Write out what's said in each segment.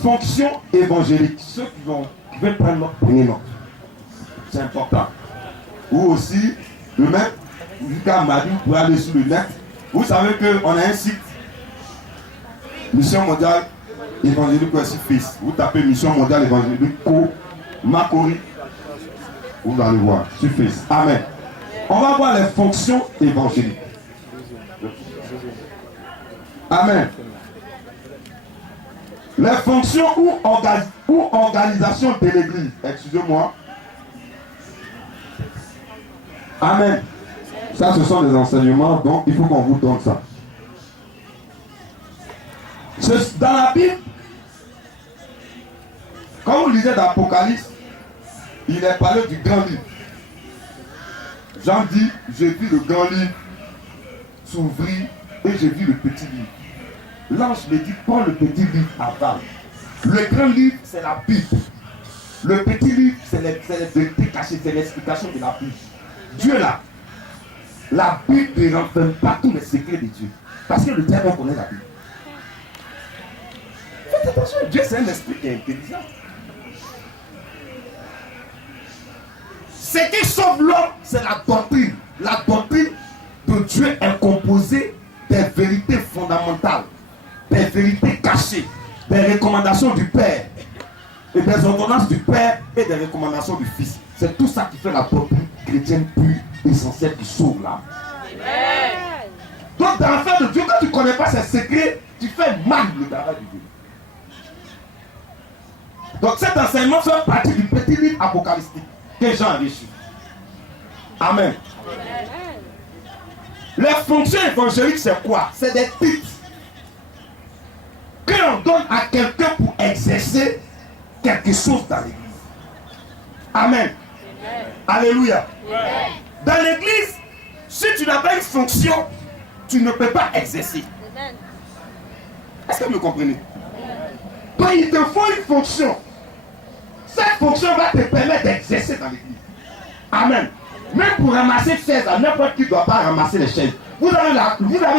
fonctions évangéliques. Ceux qui veulent prendre note, prenez note. C'est important. Ou aussi, le même, Lucas m'a dit, vous pouvez aller sur le net. Vous savez qu'on a un site, Mission mondiale évangélique aussi fils. Vous tapez Mission mondiale évangélique Makori. Vous allez voir, sur Face. Amen. On va voir les fonctions évangéliques. Amen. Les fonctions ou organisation de l'église. Excusez-moi. Amen. Ça, ce sont des enseignements, donc il faut qu'on vous donne ça. Dans la Bible, quand vous lisez dans l'Apocalypse, il est parlé du grand livre. Jean dit, j'ai vu le grand livre s'ouvrir et j'ai vu le petit livre. L'ange me dit, prends le petit livre à part. Le grand livre, c'est la Bible. Le petit livre, c'est les vérités cachées, c'est l'explication de la Bible. Dieu là, la Bible ne renferme pas tous les secrets de Dieu. Parce que le diable connaît la Bible. Faites attention, Dieu c'est un esprit qui est intelligent. Ce qui sauve l'homme, c'est la doctrine. La doctrine de Dieu est composée des vérités fondamentales, des vérités cachées, des recommandations du Père, et des ordonnances du Père et des recommandations du Fils. C'est tout ça qui fait la doctrine chrétienne plus essentielle qui sauve l'âme. Donc dans l'affaire de Dieu, quand tu ne connais pas ses secrets, tu fais mal le travail de Dieu. Donc cet enseignement fait partie du petit livre apocalyptique que Jean a reçu. Amen. Les fonctions évangéliques, c'est quoi? C'est des titres que l'on donne à quelqu'un pour exercer quelque chose dans l'église. Amen. Alléluia. Dans l'église, si tu n'as pas une fonction, tu ne peux pas exercer. Est-ce que vous me comprenez? Donc il te faut une fonction. Cette fonction va te permettre d'exercer dans l'église. Amen. Même pour ramasser 16 à n'importe qui ne doit pas ramasser les chaises. Vous avez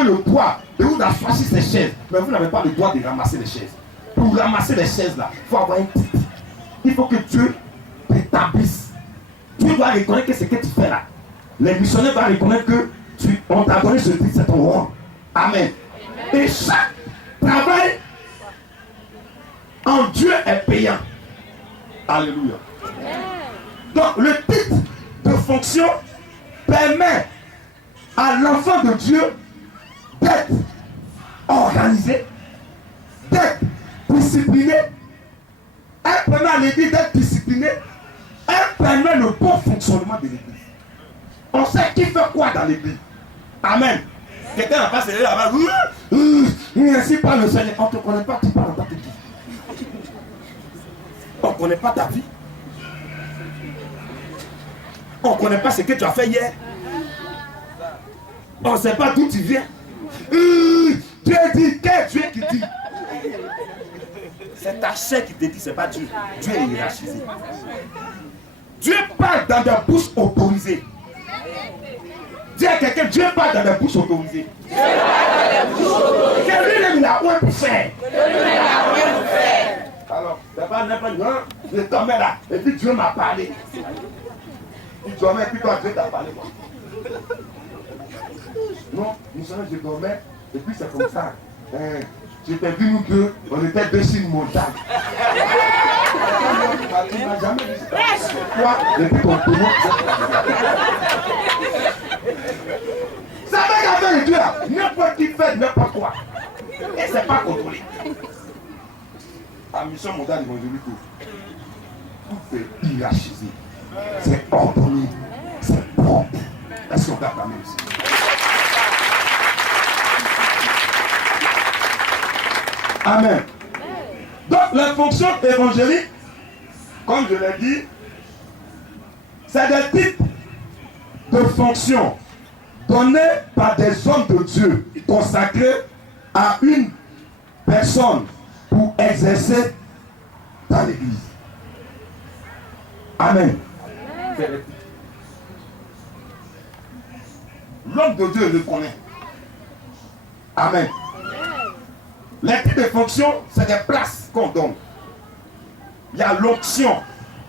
le droit de vous asseoir sur ces chaises, mais vous n'avez pas le droit de ramasser les chaises. Pour ramasser les chaises là, il faut avoir un titre. Il faut que Dieu t'établisse. Dieu doit reconnaître que ce que tu fais là. Les missionnaires doivent reconnaître que on t'a donné ce titre, c'est ton rôle. Amen. Et chaque travail en Dieu est payant. Alléluia. Donc le titre de fonction permet à l'enfant de Dieu d'être organisé, d'être discipliné. Elle permet à l'église d'être disciplinée. Elle permet le bon fonctionnement de l'église. On sait qui fait quoi dans l'église. Amen. Quelqu'un n'a pas cédé là-bas. Ainsi par le Seigneur. On ne te connaît pas, tu parles en tant que qui. On ne connaît pas ta vie. On ne connaît pas ce que tu as fait hier. On ne sait pas d'où tu viens. Dieu dit, quel Dieu qui dit? C'est ta chair qui te dit, ce n'est pas Dieu. Dieu est hiérarchisé. Dieu parle dans des bouches autorisées. Dis à quelqu'un, Dieu parle dans des bouches autorisées. Dieu parle dans des bouches autorisées. Que lui-même il a rien pour faire. Alors, c'est pas n'importe quoi. Je dormais là. Et puis Dieu m'a parlé. Tu dormais, puis toi Dieu t'a parlé. Non, je dormais. Et puis c'est comme ça. J'étais vu nous deux, on était deux sur une montagne. Tu n'as jamais vu ça. Toi, depuis ton témoin. Ça va garder le Dieu là. N'importe qui fait n'importe quoi. Et c'est pas contrôlé. La mission mondiale évangélique, tout est hiérarchisé. C'est ordonné. C'est propre. Est-ce qu'on garde la main aussi? Amen. Donc la fonction évangélique, comme je l'ai dit, c'est des types de fonctions données par des hommes de Dieu consacrés à une personne pour exercer dans l'église. Amen. L'homme de Dieu le connaît. Amen. Les types de fonctions, c'est des places qu'on donne. il y a l'onction,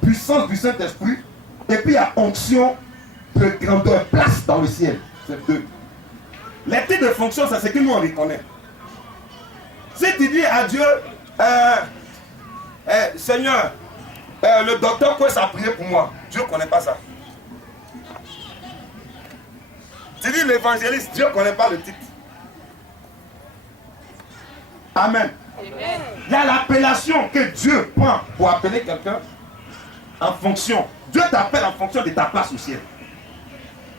puissance du Saint-Esprit, et puis il y a onction de grandeur, place dans le ciel. C'est deux. Les types de fonctions, c'est ce que nous on reconnaît. Si tu dis à Dieu, Seigneur, le docteur Kwes a prié pour moi, Dieu ne connaît pas ça. Tu dis l'évangéliste, Dieu ne connaît pas le titre. Amen. Il y a l'appellation que Dieu prend pour appeler quelqu'un en fonction. Dieu t'appelle en fonction de ta place au ciel.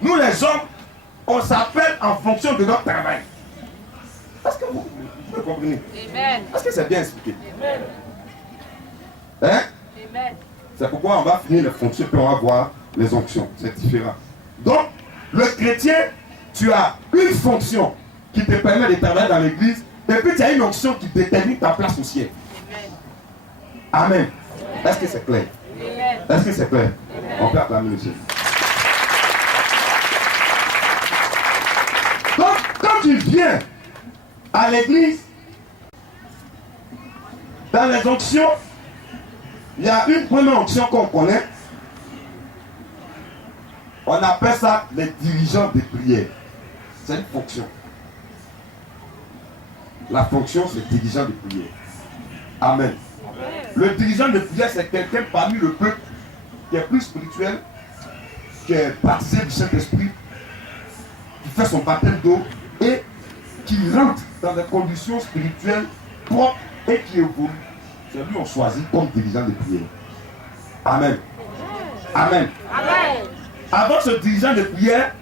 Nous les hommes, on s'appelle en fonction de notre travail. Est-ce que vous comprenez? Est-ce que c'est bien expliqué? Hein? C'est pourquoi on va finir les fonctions puis on va voir les onctions. C'est différent. Donc, le chrétien, tu as une fonction qui te permet de travailler dans l'église. Et puis tu as une onction qui détermine ta place au ciel. Amen. Est-ce que c'est clair? Est-ce que c'est clair? On peut acclamer le ciel. Donc, quand tu viens à l'église, dans les onctions, il y a une première onction qu'on connaît. On appelle ça les dirigeants de prière. C'est une fonction. La fonction, c'est dirigeant de prière. Amen. Le dirigeant de prière, c'est quelqu'un parmi le peuple qui est plus spirituel, qui est baptisé du Saint-Esprit, qui fait son baptême d'eau et qui rentre dans des conditions spirituelles propres et qui évolue. C'est lui qu'on choisit comme dirigeant de prière. Amen. Amen. Amen. Avant ce dirigeant de prière,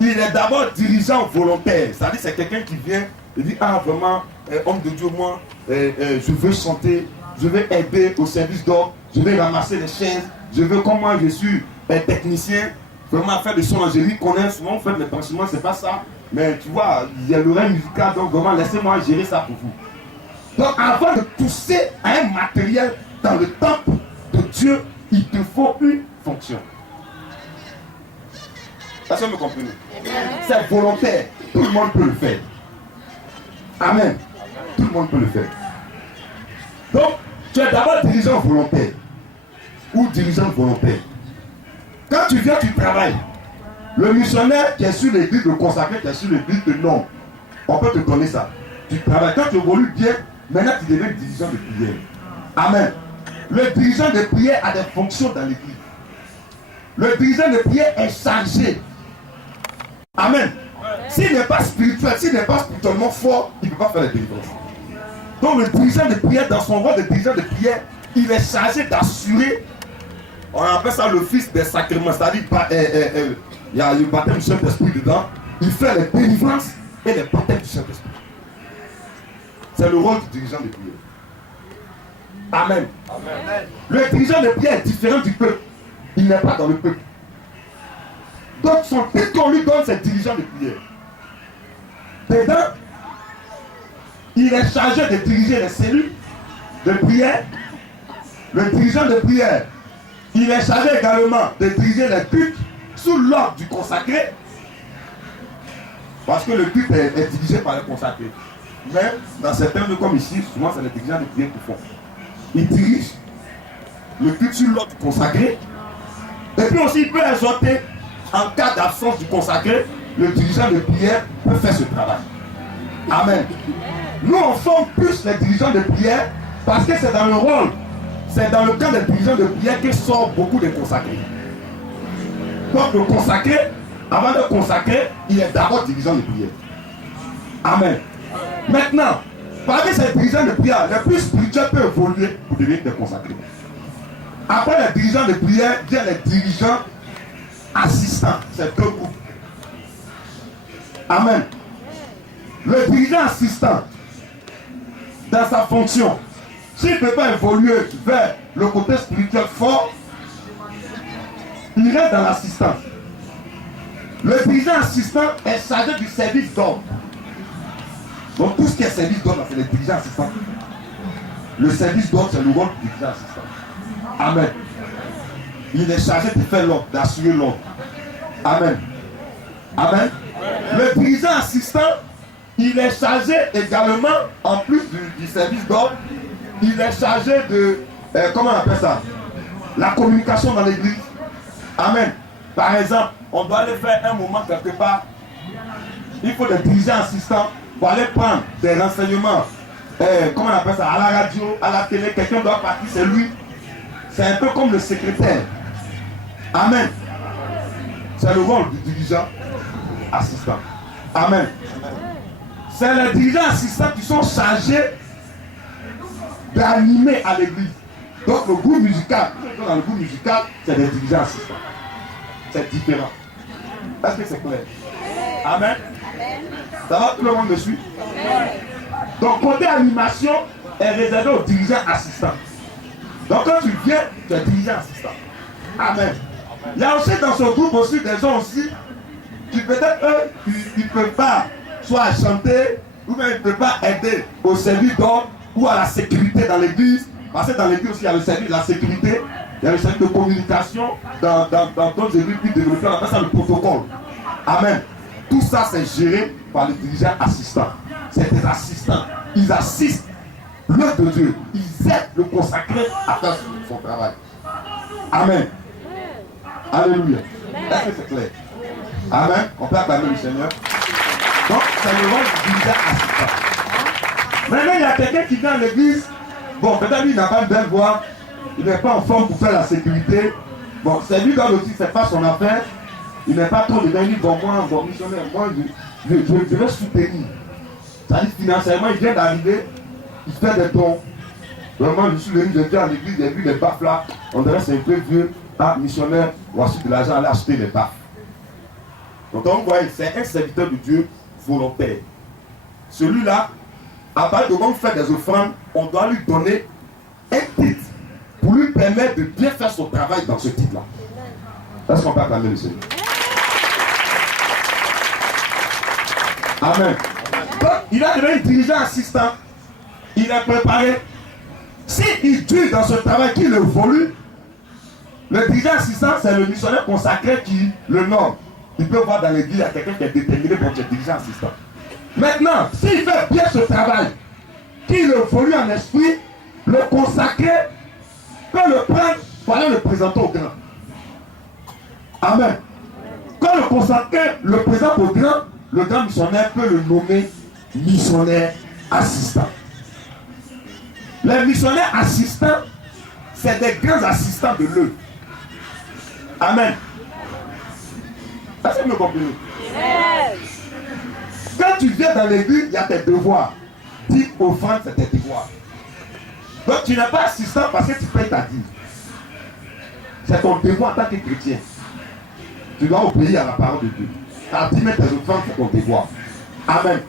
il est d'abord dirigeant volontaire. C'est-à-dire c'est quelqu'un qui vient et dit, ah vraiment, homme de Dieu, moi, je veux chanter, je veux aider au service d'or, je vais ramasser les chaises, je veux, comme moi je suis technicien, vraiment faire des sons angéliques, qu'on aime souvent, faire des branchements, c'est pas ça. Mais tu vois, il y a l'oreille musicale, donc vraiment, laissez-moi gérer ça pour vous. Donc avant de pousser à un matériel dans le temple de Dieu, il te faut une fonction. Est-ce que vous me comprenez? C'est volontaire. Tout le monde peut le faire. Amen. Tout le monde peut le faire. Donc, tu es d'abord dirigeant volontaire. Ou dirigeant volontaire. Quand tu viens, tu travailles. Le missionnaire qui est sur l'église, le consacré qui est sur l'église, te nomme. On peut te donner ça. Tu travailles. Quand tu évolues bien, maintenant tu deviens dirigeant de prière. Amen. Le dirigeant de prière a des fonctions dans l'église. Le dirigeant de prière est chargé. Amen. S'il n'est pas spirituel, s'il n'est pas spirituellement fort, il ne peut pas faire la délivrance. Donc le dirigeant de prière, dans son rôle de dirigeant de prière, il est chargé d'assurer, on appelle ça le fils des sacrements, c'est-à-dire il y a le baptême du Saint-Esprit dedans, il fait les délivrances et les baptêmes du Saint-Esprit. C'est le rôle du dirigeant de prière. Amen. Amen. Le dirigeant de prière est différent du peuple. Il n'est pas dans le peuple. Donc son titre qu'on lui donne, c'est dirigeant de prière. Dedans, il est chargé de diriger les cellules de prière. Le dirigeant de prière, il est chargé également de diriger les cultes sous l'ordre du consacré. Parce que le culte est dirigé par le consacré. Mais dans certains lieux comme ici, souvent c'est les dirigeants de prière qui font. Ils dirigent le culte sous l'ordre du consacré. Et puis aussi, il peut exhorter, en cas d'absence du consacré, le dirigeant de prière peut faire ce travail. Amen. Nous, on forme plus les dirigeants de prière parce que c'est dans le rôle, c'est dans le cas des dirigeants de prière que sortent beaucoup de consacrés. Donc le consacré, avant de consacrer, il est d'abord dirigeant de prière. Amen. Maintenant, parmi ces dirigeants de prière, les plus spirituels peuvent évoluer pour devenir des consacrés. Après les dirigeants de prière, il y a les dirigeants assistants. C'est deux groupes. Amen. Le dirigeant assistant, dans sa fonction, s'il ne peut pas évoluer vers le côté spirituel fort, il reste dans l'assistance. Le dirigeant assistant est chargé du service d'ordre. Donc tout ce qui est service d'ordre, c'est le dirigeant assistant. Le service d'ordre, c'est le rôle du dirigeant assistant. Amen. Il est chargé de faire l'ordre, d'assurer l'ordre. Amen. Amen. Le dirigeant assistant, il est chargé également, en plus du service d'ordre, il est chargé comment on appelle ça? La communication dans l'église. Amen. Par exemple, on doit aller faire un moment quelque part. Il faut des dirigeants assistants pour aller prendre des renseignements. Comment on appelle ça? À la radio, à la télé, quelqu'un doit partir, c'est lui. C'est un peu comme le secrétaire. Amen. C'est le rôle du dirigeant assistant. Amen. C'est les dirigeants assistants qui sont chargés d'animer à l'église. Donc le groupe musical, dans le groupe musical, c'est des dirigeants assistants. C'est différent. Est-ce que c'est clair? Amen. Ça va, tout le monde me suit? Donc côté animation est réservé aux dirigeants assistants. Donc quand tu viens, tu es dirigeant assistant. Amen. Il y a aussi dans ce groupe aussi des gens aussi qui peut-être eux, ils ne peuvent pas soit chanter ou même ils ne peuvent pas aider au service d'ordre ou à la sécurité dans l'église. Parce que dans l'église aussi il y a le service de la sécurité, il y a le service de communication dans d'autres églises plus développées, on appelle ça le protocole. Amen. Tout ça c'est géré par les dirigeants assistants. C'est des assistants. Ils assistent l'œuvre de Dieu. Ils aident le consacré à faire son travail. Amen. Alléluia. Est-ce que c'est clair? Amen. On peut acclamer le Seigneur. Donc, c'est le rôle du dirigeant assistant. Maintenant, il y a quelqu'un qui vient à l'église. Bon, peut-être lui, il n'a pas une belle voix. Il n'est pas en forme pour faire la sécurité. Bon, c'est lui qui aussi ne fait pas son affaire. Il n'est pas trop de bien. Il dit, bon, moi, bon, missionnaire, moi, je vais soutenir. C'est-à-dire, financièrement, il vient d'arriver. Il fait des dons. Vraiment, je suis venu, j'ai vu à l'église, j'ai vu les baffes là. On dirait que c'est un peu vieux. Ah, missionnaire, voici de l'argent, allez acheter les baffes. Donc, on voit, c'est un serviteur de Dieu volontaire. Celui-là, à partir de quand on fait des offrandes, on doit lui donner un titre pour lui permettre de bien faire son travail dans ce titre-là. Est-ce qu'on peut acclamer le Seigneur? Amen. Donc, il a devenu dirigeant assistant. Il est préparé. S'il dure dans ce travail qu'il évolue, le dirigeant assistant, c'est le missionnaire consacré qui le nomme. Il peut voir dans l'église, il y a quelqu'un qui est déterminé pour être dirigeant assistant. Maintenant, s'il fait bien ce travail, qu'il évolue en esprit, le consacré peut le prendre pour aller le présenter au grand. Amen. Quand le consacré le présente au grand, le grand missionnaire peut le nommer missionnaire assistant. Les missionnaires assistants, c'est des grands assistants de l'œuvre. Amen. Est-ce que vous me comprenez? Quand tu viens dans l'église, il y a tes devoirs. 10 offrandes, c'est tes devoirs. Donc tu n'es pas assistant parce que tu payes ta dîme. C'est ton devoir en tant que chrétien. Tu dois obéir à la parole de Dieu. Ta dîme et tes offrandes, c'est ton devoir. Amen.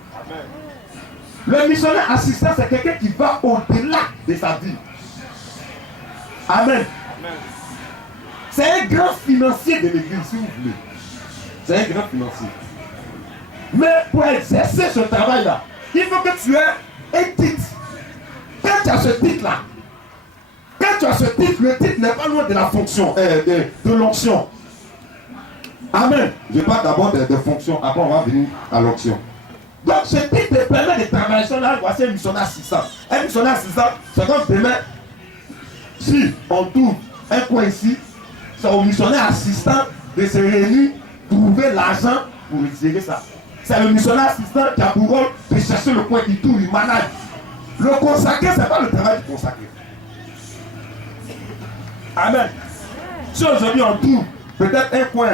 Le missionnaire assistant, c'est quelqu'un qui va au-delà de sa vie. Amen. C'est un grand financier de l'église, si vous voulez. C'est un grand financier. Mais pour exercer ce travail-là, il faut que tu aies un titre. Quand tu as ce titre-là, le titre n'est pas loin de la fonction, de l'onction. Amen. Je parle d'abord des fonctions, après on va venir à l'onction. Donc ce titre te permet de travailler sur là, voici un missionnaire assistant. Un missionnaire assistant, c'est comme demain, si on trouve un coin ici, c'est au missionnaire assistant de se réunir, trouver l'argent pour retirer ça. C'est le missionnaire assistant qui a pour rôle de chercher le coin, il tourne, il manage. Le consacré, ce n'est pas le travail du consacré. Amen. Si aujourd'hui on trouve peut-être un coin,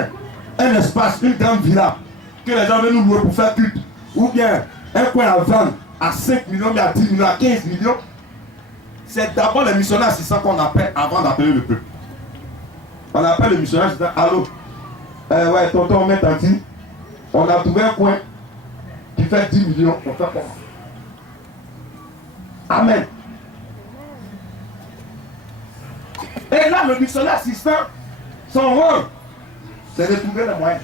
un espace, une grande villa, que les gens viennent nous louer pour faire culte, ou bien un coin à vendre à 5 millions, mais à 10 millions, à 15 millions, c'est d'abord les missionnaires assistants qu'on appelle avant d'appeler le peuple. On appelle le missionnaire assistant, allô, ouais, tonton, on tanti, on a trouvé un coin qui fait 10 millions, on fait comment? Amen. Et là, le missionnaire assistant, son rôle, c'est de trouver les moyens.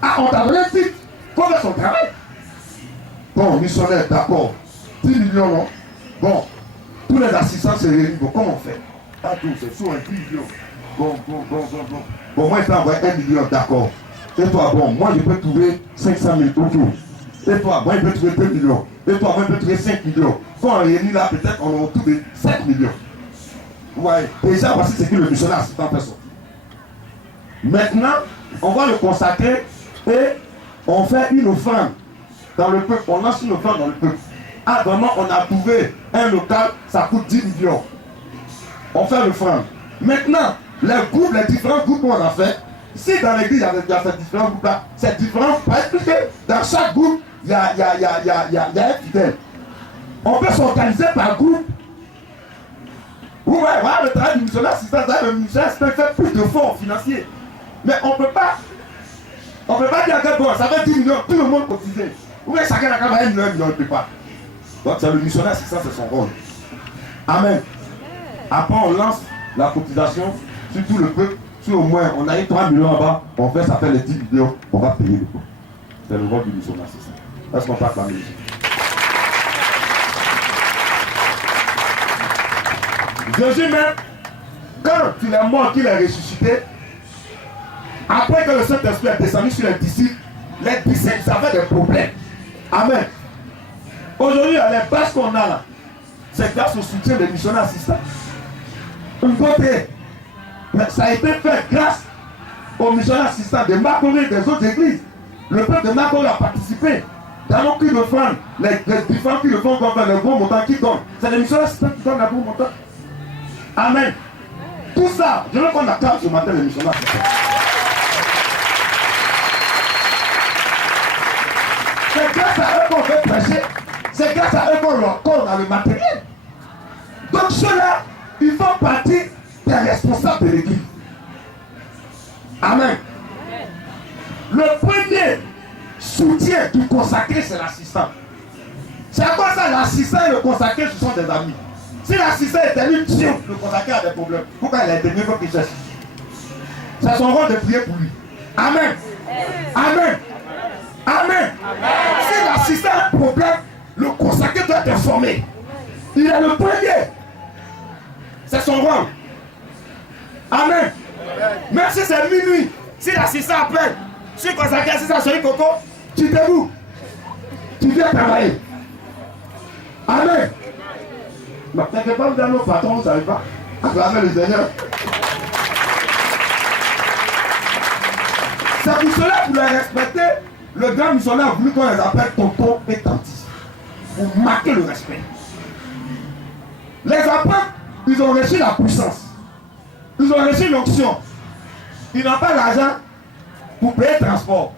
Ah, on t'a donné un titre pour faire son travail. Bon, missionnaire, d'accord. 10 millions, non? Bon, tous les assistants se réunissent. Bon, comment on fait? Ah, tout, c'est sur un 10 millions. Bon. Bon, moi, il faut envoyer 1 million, d'accord. Et toi, bon, moi, je peux trouver 500 000 autour. Et toi, moi, je peux trouver 2 millions. Et toi, moi, je peux trouver 5 millions. Quand on réunit là, peut-être on est autour de 7 millions. Ouais, déjà, voici ce que le missionnaire assistant fait sortir. Maintenant, on va le consacrer et on fait une offrande dans le peuple. On lance une offrande dans le peuple. Ah, vraiment, on a trouvé un local, ça coûte 10 millions. On fait l'offrande. Maintenant, les groupes, les différents groupes qu'on a fait, si dans l'église il y a ces différents groupes-là, c'est différent, parce que dans chaque groupe, il y a un fidèle. On peut s'organiser par groupe. Ouais, voilà le travail du missionnaire assistant, le missionnaire assistant fait plus de fonds financiers. Mais on ne peut pas dire que bon, ça fait 10 millions, tout le monde cotisé. Ou bien chacun a quand même 1 million, il ne peut pas. Donc c'est le missionnaire assistant, c'est son rôle. Amen. Après on lance la cotisation sur tout le peuple. Si au moins on a eu 3 millions là-bas, on fait ça fait les 10 millions, on va payer le peuple. C'est le rôle du missionnaire assistant. Est-ce qu'on peut acclamer ici? Jésus même, quand il est mort, qu'il est ressuscité, après que le Saint-Esprit est descendu sur les disciples avaient des problèmes. Amen. Aujourd'hui, les bases qu'on a là, c'est grâce au soutien des missionnaires assistants. Mais ça a été fait grâce aux missionnaires assistants de Makori et des autres églises. Le peuple de Makori a participé. Dans nos cris de femmes, les différents qui le font comme les gros montants qui donnent. C'est les missionnaires assistants qui donnent les gros montants. Amen. Tout ça, je veux qu'on acclame ce matin les missionnaires assistants. C'est grâce à eux qu'on fait prêcher. C'est grâce à eux qu'on a le matériel. Donc ceux-là, ils font partie des responsables de l'église. Amen. Le premier soutien du consacré, c'est l'assistant. C'est à quoi ça, l'assistant et le consacré, ce sont des amis. Si l'assistant est élu, le consacré a des problèmes. Pourquoi il est mieux qu'il cherche? C'est son rôle de prier pour lui. Amen. Amen. Amen. Si l'assistant a un problème, le consacré doit être formé. Il est le premier. C'est son rôle. Amen. Même si c'est minuit, si l'assistant appelle, si le consacré assistant sur le coco, tu debout. Tu viens travailler. Amen. Mais quelque part dans nos patrons, vous ne savez pas. Acclamez le Seigneur. C'est pour cela que vous les respectez. Le grand missionnaire a voulu qu'on les appelle tonton et tanti. Pour marquer le respect. Les apôtres, ils ont reçu la puissance. Ils ont reçu l'onction. Ils n'ont pas l'argent pour payer le transport.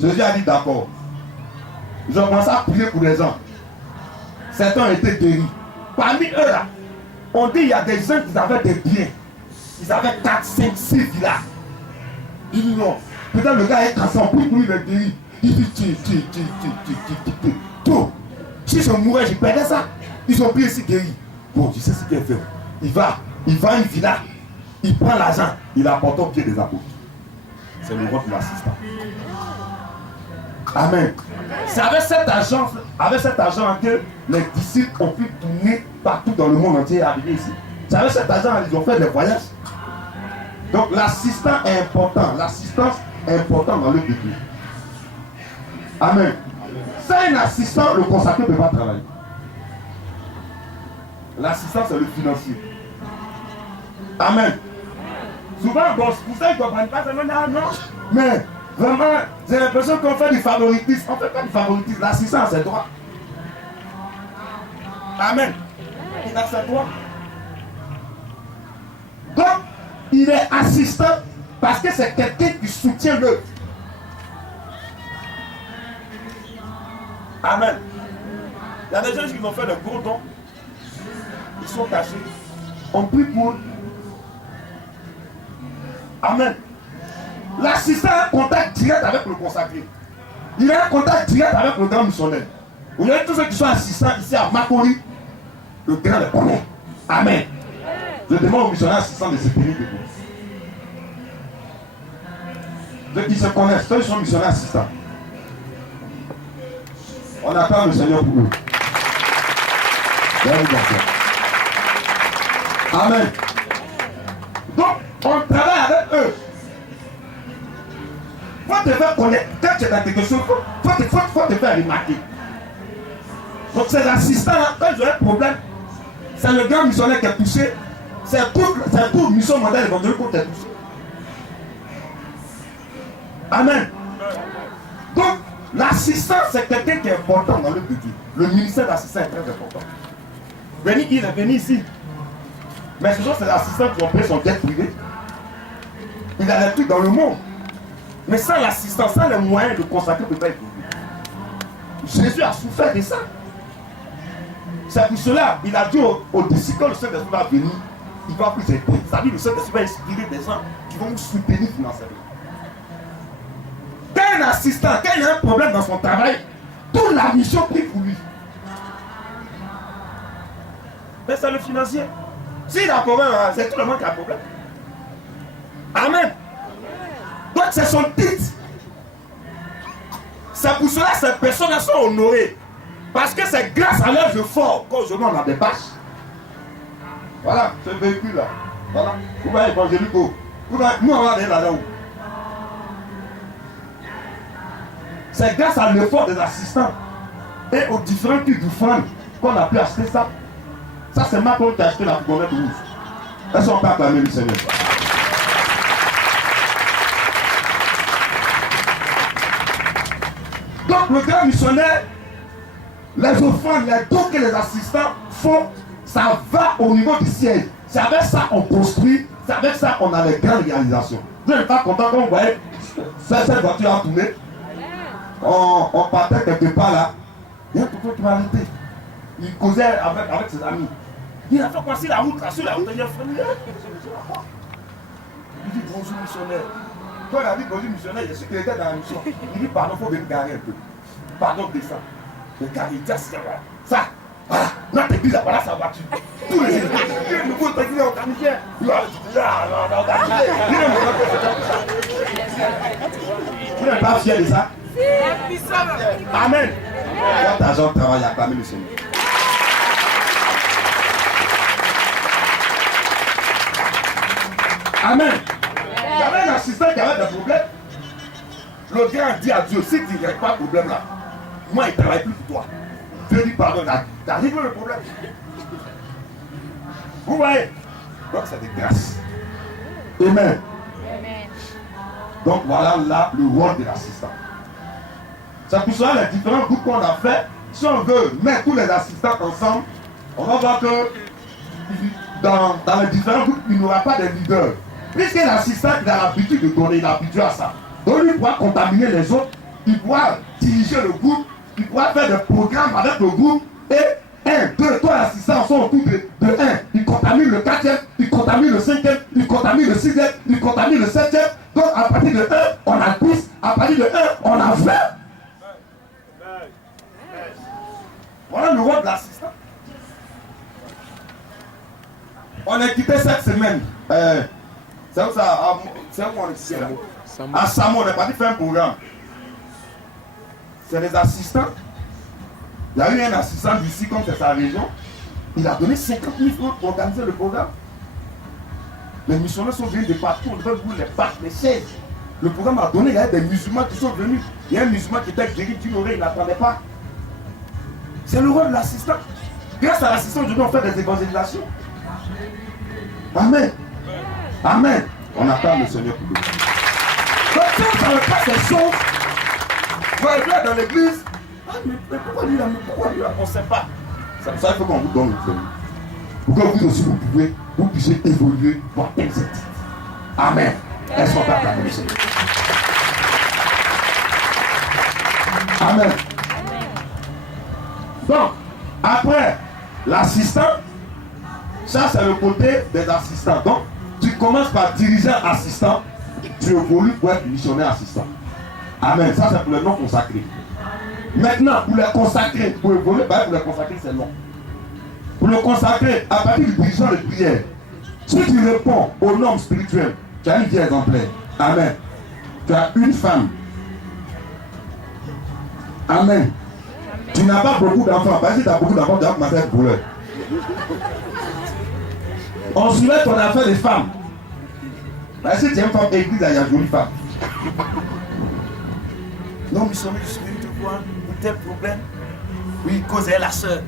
Jésus a dit d'accord. Ils ont commencé à prier pour les gens. Certains ont été guéris. Parmi eux là, on dit qu'il y a des gens qui avaient des biens. Ils avaient 4, 5, 6 villas. Ils disent non. Peut-être le gars est cassé en plus pour lui, il est guéri. Il dit tout. Si je mourais, je perdais ça. Ils ont pris ici guéri. Bon, je sais ce qu'il fait. Il va à une villa, il prend l'argent, il apporte au pied des apôtres. C'est le rôle de l'assistant. Amen. C'est avec cet argent que les disciples ont pu tourner partout dans le monde entier et arriver ici. C'est avec cet argent qu'ils ont fait des voyages. Donc l'assistant est important. L'assistance est importante dans le but. Amen. Sans un assistant, le consacré ne peut pas travailler. L'assistant, c'est le financier. Amen. Souvent, bon, pour ça, ils ne comprennent pas. Non. Mais vraiment, j'ai l'impression qu'on fait du favoritisme. On ne fait pas du favoritisme. L'assistant a ses droits. Amen. Il a ses droits. Donc, il est assistant parce que c'est quelqu'un qui soutient l'œuvre. Amen. Il y a des gens qui ont fait de gros dons. Ils sont cachés. On prie pour eux. Amen. L'assistant a un contact direct avec le consacré. Il a un contact direct avec le grand missionnaire. Vous voyez tous ceux qui sont assistants ici à Makori, le grand le connaît. Amen. Je demande aux missionnaires assistants de se tenir debout. Ceux qui se connaissent, ceux qui sont missionnaires assistants. On attend le Seigneur pour eux. Amen. Donc, on travaille avec eux. Il faut te faire connaître. Quand tu es dans quelque chose, il faut te faire remarquer. Donc, ces assistants-là, quand ils ont un problème, c'est le grand missionnaire qui est touché. C'est pour mission mondiale évangélique qu'on t'a touché. Amen. Donc, l'assistant, c'est quelqu'un qui est important dans l'œuvre de Dieu. Le ministère d'assistant est très important. Il est venu ici. Mais ce sont ces assistants qui ont pris son tête privée. Il a les trucs dans le monde. Mais sans l'assistant, sans les moyens de consacrer, ne peut pas évoluer. Jésus a souffert de ça. C'est pour cela il a dit aux disciples, quand le Saint-Esprit va venir, il va vous aider. C'est-à-dire que le Saint-Esprit va inspirer des gens qui vont vous soutenir financièrement. Quand un assistant, quand il a un problème dans son travail, toute la mission prie pour lui. Mais c'est le financier. S'il a un problème, c'est tout le monde qui a un problème. Amen. Donc c'est son titre. C'est pour cela que ces personnes sont honorées. Parce que c'est grâce à leurs efforts qu'aujourd'hui on a des bâches. Voilà, ce véhicule-là. Voilà. Vous voyez, évangélique. Nous, on va aller là-haut. C'est grâce à l'effort des assistants et aux différents types d'offrandes qu'on a pu acheter ça. Ça, c'est Macron qui a acheté la gourmette rouge. Est-ce qu'on peut acclamer le Seigneur? Donc, le grand missionnaire, les offrandes, les dons que les assistants font, ça va au niveau du ciel. C'est avec ça qu'on construit, c'est avec ça qu'on a les grandes réalisations. Vous n'êtes pas content quand vous voyez cette voiture à tourner? On partait quelque part là. Il y a un copain qui m'a arrêté. Il causait avec ses amis. Il a fait passer la route, sur la route, il a fait. Il dit bonjour missionnaire. Quand il a dit bonjour missionnaire, je sais qu'il était dans la mission. Il dit pardon, il faut venir garer un peu. Pardon, descend. Le gars, il dit ça, voilà, notre église, là, voilà sa voiture. Tous les églises, il nous faut tranquille au carnifier. Il va vous n'êtes pas fiers de ça? Amen. Quand l'argent travaille, acclamez le Seigneur. Amen. Il y avait un assistant qui avait des problèmes. Le gars a dit à Dieu, si tu ne règles pas le problème là, moi il ne travaille plus pour toi. Dieu dit pardon, tu as réglé le problème. Vous voyez? Donc c'est des grâces. Amen. Donc voilà là le rôle de l'assistant. C'est pour cela les différents groupes qu'on a fait, si on veut mettre tous les assistants ensemble, on va voir que dans les différents groupes, il n'y aura pas de leader. Puisque l'assistant il a l'habitude de donner, il est habitué à ça. Donc lui pourra contaminer les autres, il pourra diriger le groupe, il pourra faire des programmes avec le groupe et 1, 2, 3 assistants sont autour de 1. Il contamine le 4e, il contamine le 5e, il contamine le 6e, il contamine le 7e. Donc à partir de 1, on a 10, à partir de 1, on a 20. Voilà le rôle de l'assistant. On a quitté cette semaine. C'est où ça? C'est où on est ici là? À Samo, on est parti faire un programme. C'est les assistants. Il y a eu un assistant d'ici, comme c'est sa région. Il a donné 50 000 euros pour organiser le programme. Les missionnaires sont venus de partout. On veut les battre, les chaises. Le programme a donné, il y a des musulmans qui sont venus. Il y a un musulman qui était guéri d'une oreille, il n'attendait pas. C'est le rôle de l'assistant. Grâce à l'assistant, aujourd'hui, on fait des évangélisations. Amen. Amen. On attend le Seigneur pour nous. Donc, si on ne savait pas ces choses, vous allez dans l'église. Ah, mais pourquoi lui là? On ne sait pas. C'est pour ça qu'il faut qu'on vous donne le Seigneur. Pour que vous aussi, vous puissiez évoluer pour atteindre cette titre. Amen. Est-ce qu'on peut acclamer le Seigneur? Amen. Donc, après l'assistant, ça c'est le côté des assistants. Donc, tu commences par diriger un assistant, tu évolues pour être missionnaire assistant. Amen. Ça c'est pour les non consacrés. Maintenant, pour les consacrés, pour évoluer, pour les consacrés c'est non. Pour le consacrer, à partir du dirigeant de prière, si tu réponds aux normes spirituelles, tu as une vie exemplaire. Amen. Tu as une femme. Amen. Tu n'as pas beaucoup d'enfants. Parce que tu as beaucoup d'enfants, tu vas commencer à être brûleur. On soulève ton affaire des femmes. Parce que tu es une femme église, il y a une jolie femme. Non, missionnaire, je suis venu te voir pour tel problème. Oui, causer la soeur.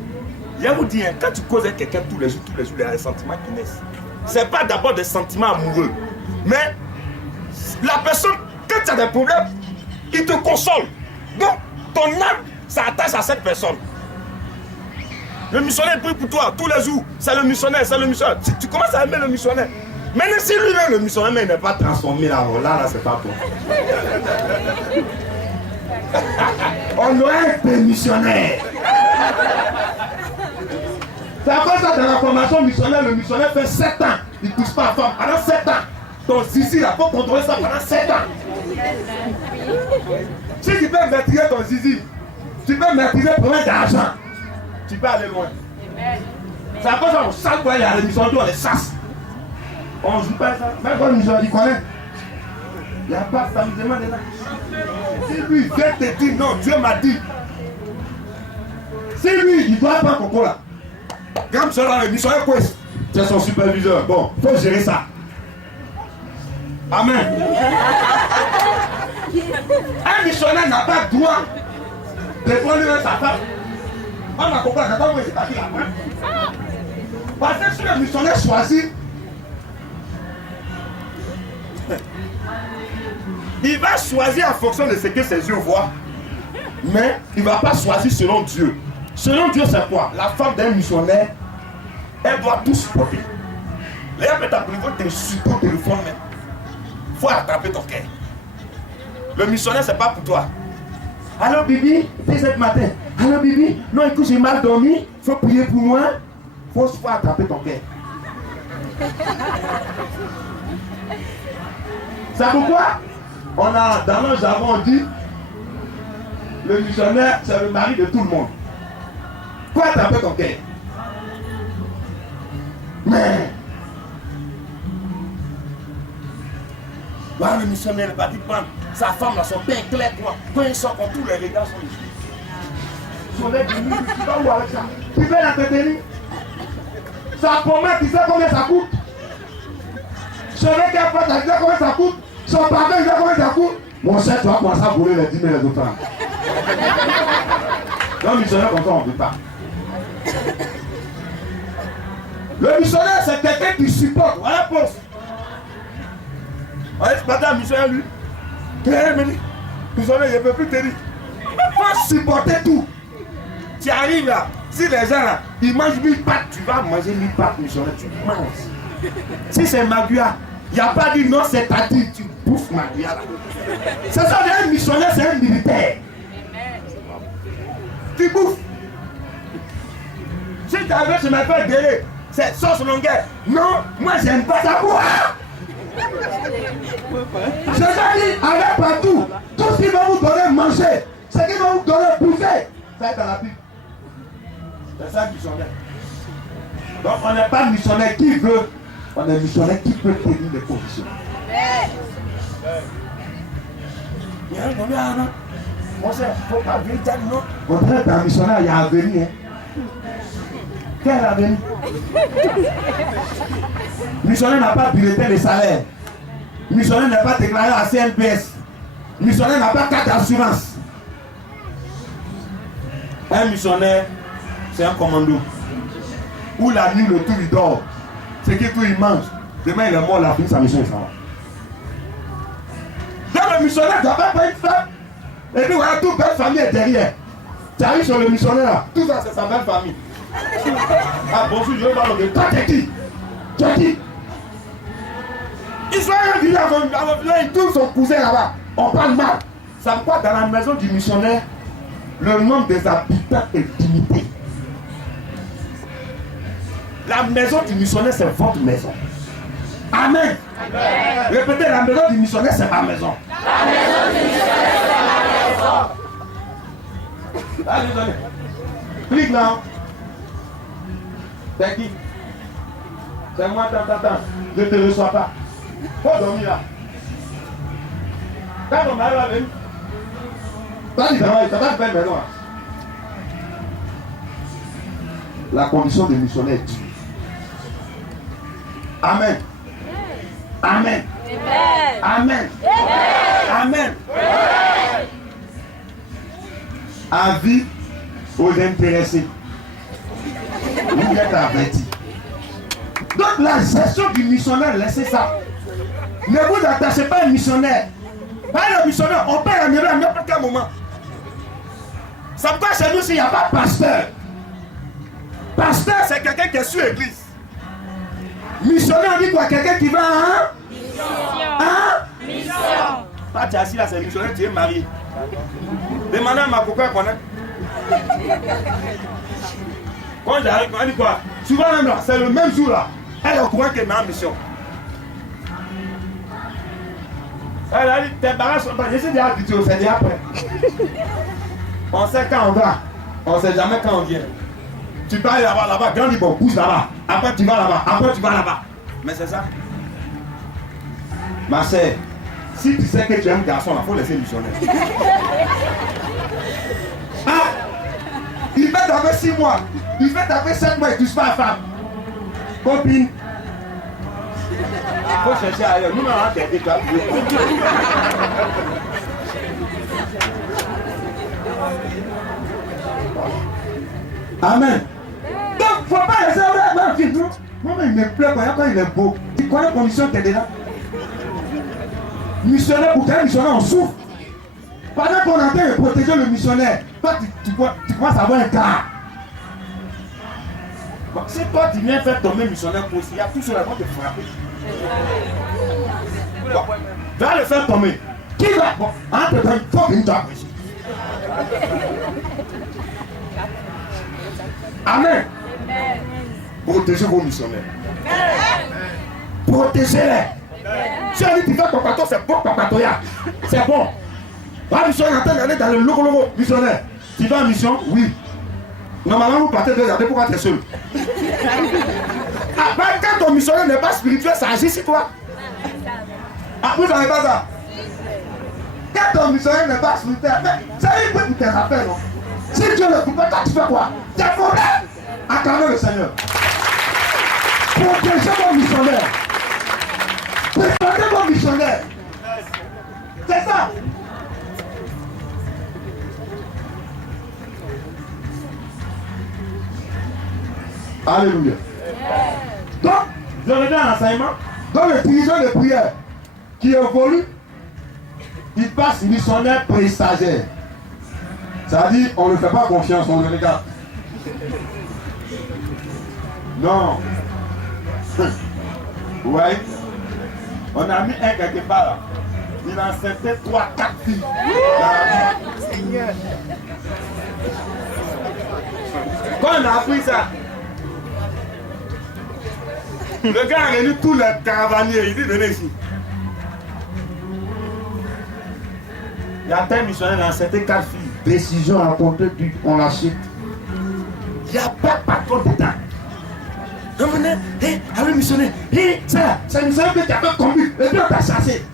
Je vous dis, quand tu causes avec quelqu'un tous les jours, il y a un sentiment qui naissent. ce n'est pas d'abord des sentiments amoureux. Mais la personne, quand tu as des problèmes, il te console. Donc, ton âme s'attache à cette personne. Le missionnaire prie pour toi tous les jours. C'est le missionnaire, c'est le missionnaire. Tu commences à aimer le missionnaire. Maintenant, si lui-même, le missionnaire, n'est pas transformé là, c'est pas toi. On doit être des missionnaires. C'est à cause ça, dans la formation missionnaire, le missionnaire fait 7 ans. Il ne touche pas à la femme pendant 7 ans. Ton zizi, là, faut contrôler ça pendant 7 ans. Si tu peux maîtriser ton zizi, tu peux maîtriser le problème d'argent, tu peux aller loin. C'est à cause ça, on chaque fois, il y a les missionnaires, on les chasse. On ne joue pas ça. Même quand le missionnaire, il connaît. Il n'y a pas ça, me demande là. Si lui, il vient te dire, non, Dieu m'a dit. Si lui, il doit prendre Coco là. Comme cela, le missionnaire, quoi? C'est son superviseur. Bon, il faut gérer ça. Amen. Un missionnaire n'a pas le droit de prendre sa femme. On a compris, j'attends où il s'est parti là-bas. Parce que si le missionnaire choisit, il va choisir en fonction de ce que ses yeux voient. Mais il ne va pas choisir selon Dieu. Selon Dieu, c'est quoi? La femme d'un missionnaire, elle doit tout supporter. Là, elle peut t'appeler, te supporter au téléphone même. Il faut attraper ton cœur. Le missionnaire, c'est pas pour toi. Allô, Bibi, c'est ce matin. Allô, Bibi, non, écoute, j'ai mal dormi. Il faut prier pour moi. Il faut attraper ton cœur. C'est pourquoi dans nos jargon, on dit le missionnaire, c'est le mari de tout le monde. Faut attraper ton cœur. Mais le missionnaire n'est pas dit prendre sa femme là, son pain clair, quand il sort, quand tous les regards sont dessus. Son lait de nuit, tu vas où avec ça? Tu veux l'entretenir? Sa pommade, tu sais combien ça coûte? Son lait qu'elle fait, tu sais combien ça coûte? Son parfum, tu sais combien ça coûte? Mon cher, tu vas commencer à brûler les 10 000 les autres femmes. Non, missionnaire comme ça, on ne peut pas. Le missionnaire, c'est quelqu'un qui supporte. Voilà, pause. On est pas un missionnaire, lui. Missionnaire, il ne peut plus te dire. Il faut supporter tout. Tu arrives là, si les gens là, ils mangent 1000 pâtes, tu vas manger 1000 pâtes, missionnaire, tu manges. Si c'est Magua, il n'y a pas dit non, c'est ta dit, tu bouffes Magua là. C'est ça, un missionnaire, c'est un militaire. Tu bouffes. Si tu arrives, je m'appelle Délé, c'est sauce longueur. Non, moi j'aime pas ça. Je t'ai dit, allez partout. Tout ce qui va vous donner manger, ce qui va vous donner bouffer, ça va être dans la Bible. C'est ça le missionnaire. Donc on n'est pas missionnaire qui veut, on est missionnaire qui peut tenir les conditions. Mon cher, il ne faut pas venir dire non. On traite un missionnaire, il y a un avenir. Quel avenir? Le missionnaire n'a pas bulletin de salaire. Le missionnaire n'a pas déclaré à CNPS. Le missionnaire n'a pas carte d'assurance. Un missionnaire, c'est un commando. Où la nuit, le tout il dort. C'est que tout il mange. Demain il est mort, il a fini sa mission, il s'en va. Donc le missionnaire, tu n'as pas une femme. Et puis voilà, toute belle famille est derrière. Tu arrives sur le missionnaire là, tout ça c'est sa belle famille. Ah bonjour, je vais voir le toi t'es qui? Tu as dit? Israël vient avant, il tourne son cousin là-bas. On parle mal. Ça veut quoi dans la maison du missionnaire, le nombre des habitants est limité. La maison du missionnaire, c'est votre maison. Amen. Amen. Répétez, la maison du missionnaire, c'est ma maison. La maison du missionnaire, c'est ma maison. Allez, donnez. Clique là. C'est qui? C'est moi, attends. Je ne te reçois pas. Faut dormir là. Quand on arrive à venir, ça va faire maison là. La condition de missionnaire est due. Amen. Amen. Amen. Amen. Avis aux intéressés. Vous êtes avertis. Donc Donc la gestion du missionnaire, laissez ça. Ne vous attachez pas à un missionnaire. Pas le missionnaire, on peut l'enlever à n'importe quel moment. Ça me passe chez nous s'il n'y a pas de pasteur. Pasteur, c'est quelqu'un qui est sur l'église. Missionnaire, on dit quoi? Quelqu'un qui va à mission. Hein? Mission. Pas tu es assis là, c'est missionnaire, tu es marié. Demandez à ma copain qu'on est. Quand j'arrive, on dit quoi? Souvent même là, c'est le même jour là. Elle est au courant qu'elle est en mission. Elle a dit, tes barrages sont pas. Je suis déjà habitué, c'est déjà après. On sait quand on va. On ne sait jamais quand on vient. Tu peux aller là-bas, grand libre, pousse là-bas. Après tu vas là-bas, après tu vas là-bas. Mais c'est ça. Ma sœur, si tu sais que tu es un garçon, il faut laisser missionnaire. Ah, il fait taper 6 mois, il fait taper 7 mois et tu ne touches pas la femme. Copine. Il faut chercher ailleurs. Nous, on a interdit toi. Amen. Donc, il ne faut pas laisser un fils. Non, mais il me plaît quand il est beau. Tu connais la condition qui est là. Missionnaire, pour qu'un missionnaire, on souffre. Pendant qu'on est en train de protéger le missionnaire, toi, tu commences à avoir un cas. Bon, si toi, tu viens faire tomber le missionnaire, il y a tout sur la porte de frapper. Bon, va le faire tomber. Qui va? Bon, entre-temps, il faut qu'il t'apprécie. Amen. Protégez vos missionnaires. Protégez-les. Si on dit tu fais papato, c'est bon papatoya. C'est bon. La missionnaire est en train d'aller dans le logo missionnaire. Tu vas en mission? Oui. Normalement, vous partez de regarder pourquoi tu es seul. Ah, quand ton missionnaire n'est pas spirituel, ça agit sur toi. Ah, vous n'avez pas ça? Quand ton missionnaire n'est pas spirituel, mais ça y est, pour tes rappels, non? Si Dieu ne coupe pas, tu fais quoi? Tu es mauvais. Acclamez le Seigneur. Protégez vos missionnaires. Préparez vos missionnaires. C'est ça. Alléluia. Donc, je reviens à l'enseignement. Dans le dirigeant de prière qui évolue, il passe missionnaire pré-stagiaire. Ça dit, on ne fait pas confiance, on le regarde. Non. Ouais. On a mis un quelque part là. Il a accepté 3, 4 filles. Seigneur. Quand on a appris ça, le gars a réuni tous les caravaniers. Il dit, venez ici. Il y a tel missionnaire, il a accepté 4 filles. Décision à compter, on la suite. Il n'y a pas de patron dedans. On venait, allez missionnaire, c'est une missionnaire que tu as fait conduire, et puis on t'a chassé.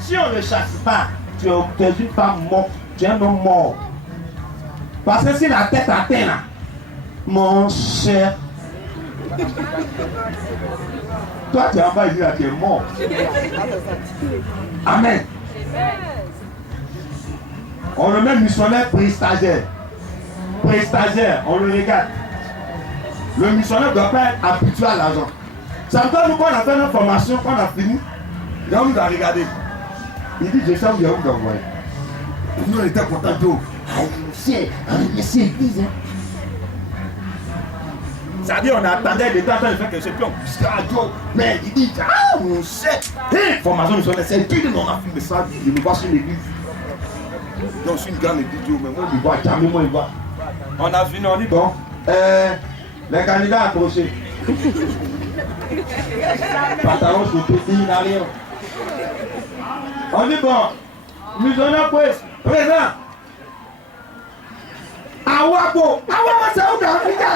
Si on ne chasse pas, tu es une femme morte, tu es un homme mort. Parce que si la tête atteint là, mon cher, toi tu es en bas, il dit là, tu es mort. Amen. On le met missionnaire pré-stagiaire. Pré-stagiaire, on le regarde. Le missionnaire ne doit pas être habitué à l'argent. Ça me fait nous quand on a fait notre formation, quand on a fini, il nous a regardé. Il dit, je sais où il y a où d'envoyer. Nous on était contents d'eau. Monsieur église. Ça dit, on attendait des temps de faire quelque chose. Mais il dit, ah mon cher, formation missionnaire, c'est tout de on a filmé ça, il nous voit sur l'église. Donc c'est une grande église, mais moi il voit, jamais moi il voit. On a fini, on dit bon, les candidats approchés. Pantalon sur petit, il n'a rien. On dit bon, missionnaire présent. Awabo, c'est où d'Afrique?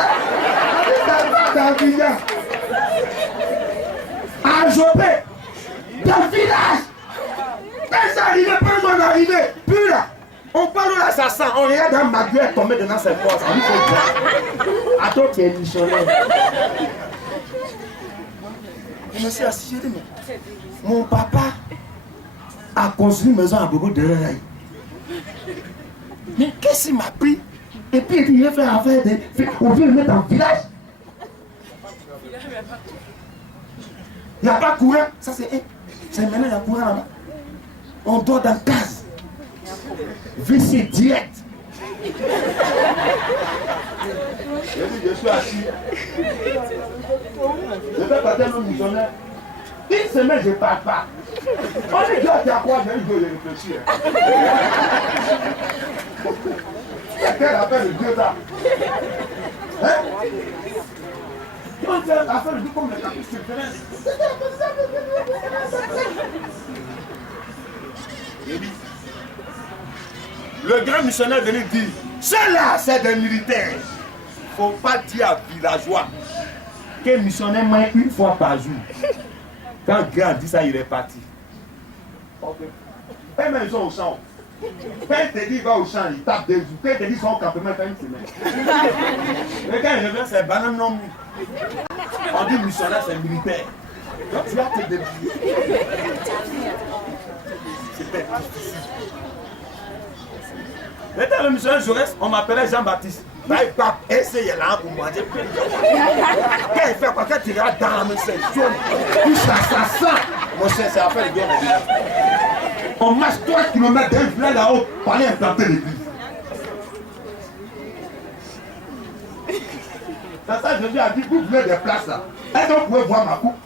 À Jopé, dans le village. Quand c'est arrivé, quand on est arrivé, puis là, on parle de l'assassin, on regarde dans ma gueule tomber dans ses forces. On dit c'est à toi qui es missionnaire. Je me suis assis, j'ai dit, mais mon papa a construit une maison à Bobo de Réaï. Mais qu'est-ce qu'il m'a pris? Et puis il veut faire affaire de. On veut le mettre dans le village. Il n'y a pas de courant. Ça, c'est maintenant, il y a courant là-bas. On dort dans case. WC direct. Je suis assis. Je vais partir à missionnaire. Une semaine, je ne parle pas. On est déjà à quoi? J'ai eu de réfléchir. Quelle affaire de Dieu là? Hein? On fait affaire de Dieu comme les caprices sulfureux. Le grand missionnaire venait dire, cela c'est des militaires. Il ne faut pas dire à villageois que missionnaire mange une fois par jour. Quand le grand dit ça, il est parti. Ok. Et même ils sont au champ. Quand il te dit va au champ, il tape 2 jours. Quand il te dit son campement, il fait une semaine. Mais quand il revient, c'est banane non. On dit missionnaire, c'est militaire. Donc tu vas te débrouiller. C'était difficile. Maintenant, le missionnaire Jaurès, on m'appelait Jean-Baptiste. Bah, il va essayer là pour manger. Quand il fait quoi, quand il regarde dans la main, c'est jaune. Puis ça sent. Mon cher, c'est affaire de bien. On marche 3 km d'un village là-haut pour aller implanter l'église. C'est ça, Jésus a dit, vous voulez des places là. Est-ce que vous pouvez voir ma coupe?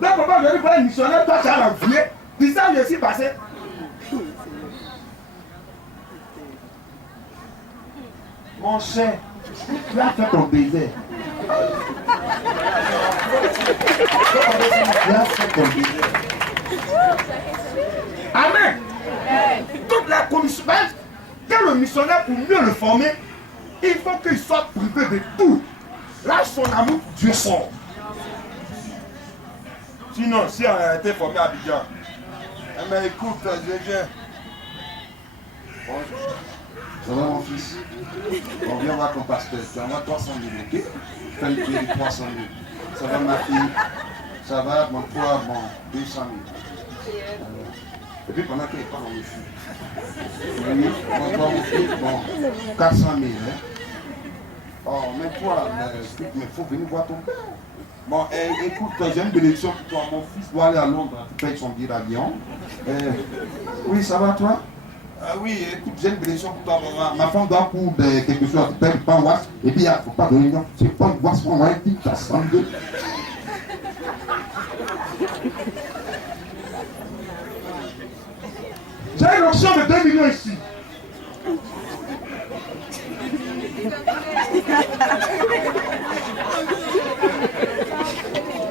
Donc, papa, je vais voir un missionnaire, toi, tu as l'envoyé. Puis ça, je suis passé. Mon cher, tu as fait ton désert. Tu as fait ton désert. Amen. Toute la commission, quand le missionnaire, pour mieux le former, il faut qu'il soit privé de tout. Là, son amour, Dieu sort. Sinon, si on a été formé à Abidjan, mais écoute, je viens. Bonjour. Ça va mon fils? On vient voir ton pasteur. Tu envoies 300 000, ok? Fais le prix de 300 000. Ça va ma fille? Ça va, mon toi, bon, 200 000. Et puis pendant qu'il parle, on me suit. Oui, mon toi, mon fils, bon, 400 000. Hein? Oh, mais toi, mais il faut venir voir ton père. Bon, écoute, j'ai une bénédiction pour toi. Mon fils doit aller à Londres. Tu payes son billet d'avion. Oui, ça va toi? Oui, écoute, j'ai une bénédiction pour toi. Ma femme doit pour quelque chose. Tu payes pas un was. Et puis, il ne faut pas donner. C'est pas un was pour moi. Tu as 102. J'ai une option de 2 millions ici.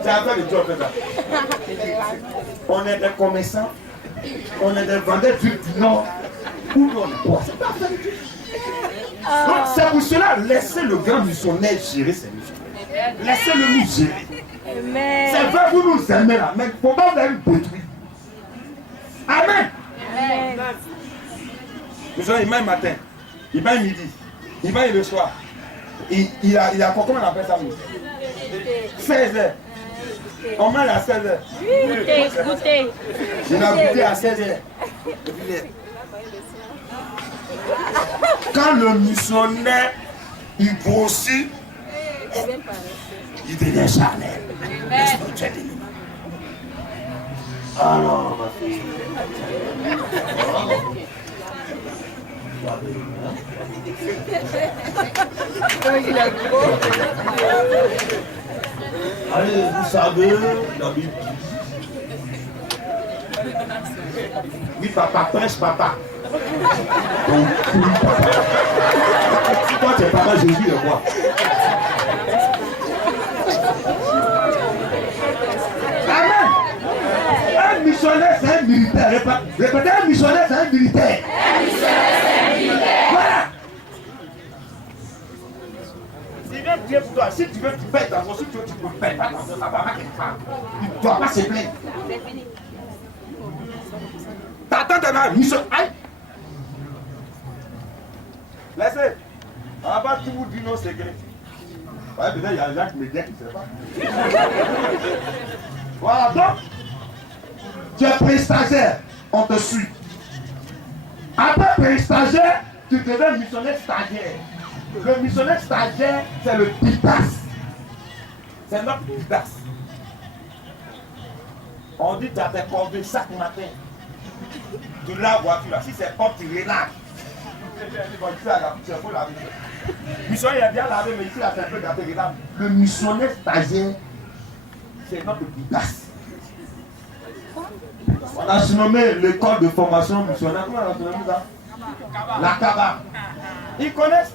C'est affaire de Dieu, en fait, là. On est des commerçants, on est des vendeurs d'huile du Nord. Où on est quoi? C'est pas affaire de Dieu. Donc, c'est pour cela, laissez le grand missionnaire gérer ses missions. Laissez-le nous gérer. C'est vrai, vous nous aimez là, mais il ne faut pas vous aller détruire. Amen. Il m'a le matin, il m'a le midi, il m'a le soir. Il a comment on appelle ça? 16 heures. On mange à 16 heures. Goûter. Il a goûté à 16 heures. Quand le missionnaire, il grossit, il devient charnel. Alors, ma fille. Allez, vous savez, la Bible oui, papa, prêche papa. Donc, oui, papa. Si toi, tu es papa, Jésus est quoi? Amen. Un missionnaire, c'est un militaire. Répétez, un missionnaire, c'est un militaire. Un missionnaire, c'est un militaire. Voilà. Si bien Dieu pour toi, si tu veux, tu payes ta voix. Si tu veux, tu peux payer ta voix. Ça va pas quelque part. Tu ne dois pas se plaindre. T'attends ta mission. Aïe. Laissez. On va pas tout vous dire nos secrets. Ouais, peut-être il y a Jacques qui me dit qu'il ne sait pas. Voilà, donc. Tu es pré-stagiaire, on te suit. Après pré-stagiaire, tu deviens missionnaire stagiaire. Le missionnaire stagiaire, c'est le Didas. C'est notre Didas. On dit que tu as tes coordonnées chaque matin. Tu laves la voiture là. Si c'est propre, tu relaxes. Missionnaire, il a bien lavé, mais ici, il a fait un peu gâté. Le missionnaire stagiaire, c'est notre bidasse. On a surnommé l'école de formation missionnaire. Comment on a surnommé ça? La Kaba. Ils connaissent.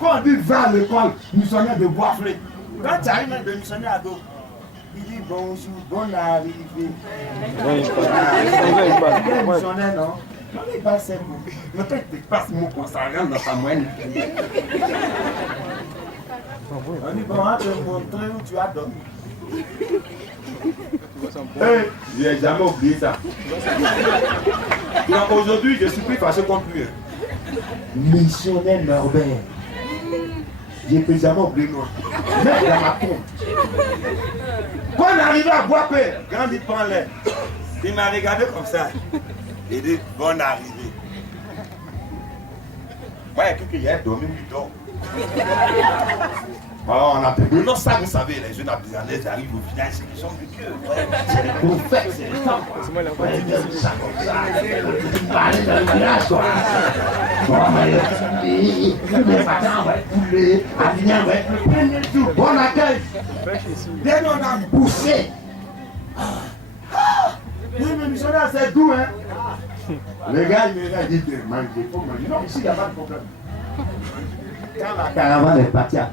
Quand on dit va à l'école missionnaire de Boisflé, quand tu arrives même de missionnaire à dos, il dit bonjour, bonne arrivée. Il est missionnaire, non? Non, il passe un mot. Mais quand il te passe mot comme ça, rentre dans ta moyenne. On dit bon, on va te montrer où tu as dormi. Hey, je n'ai jamais oublié ça. Donc aujourd'hui, je suis plus fâché contre lui. Missionnaire Norbert. Je ne peux jamais oublier non. Même dans ma compte. Quand on est arrivé à Bois-Père, quand il prend l'air, il m'a regardé comme ça. Il dit bonne arrivée. Moi, il y a quelqu'un qui a dormi, il dort. Alors on a perdu. Non, ça, vous savez, les jeunes abdézanais arrivent au village, c'est les gens de Dieu. C'est les prophètes, c'est les temps. C'est moi la voix. Ils disent ça comme ça. Ils parlent dans le village, quoi. Bon, on va y aller. Le matin, on va être poulet. À venir, on va être le premier jour. Bon accueil. Dès qu'on a poussé. Le missionnaire, c'est doux, hein. Le gars, il me dit de manger. Il faut manger. Non, ici, il n'y a pas de problème. Quand la caravane est partie à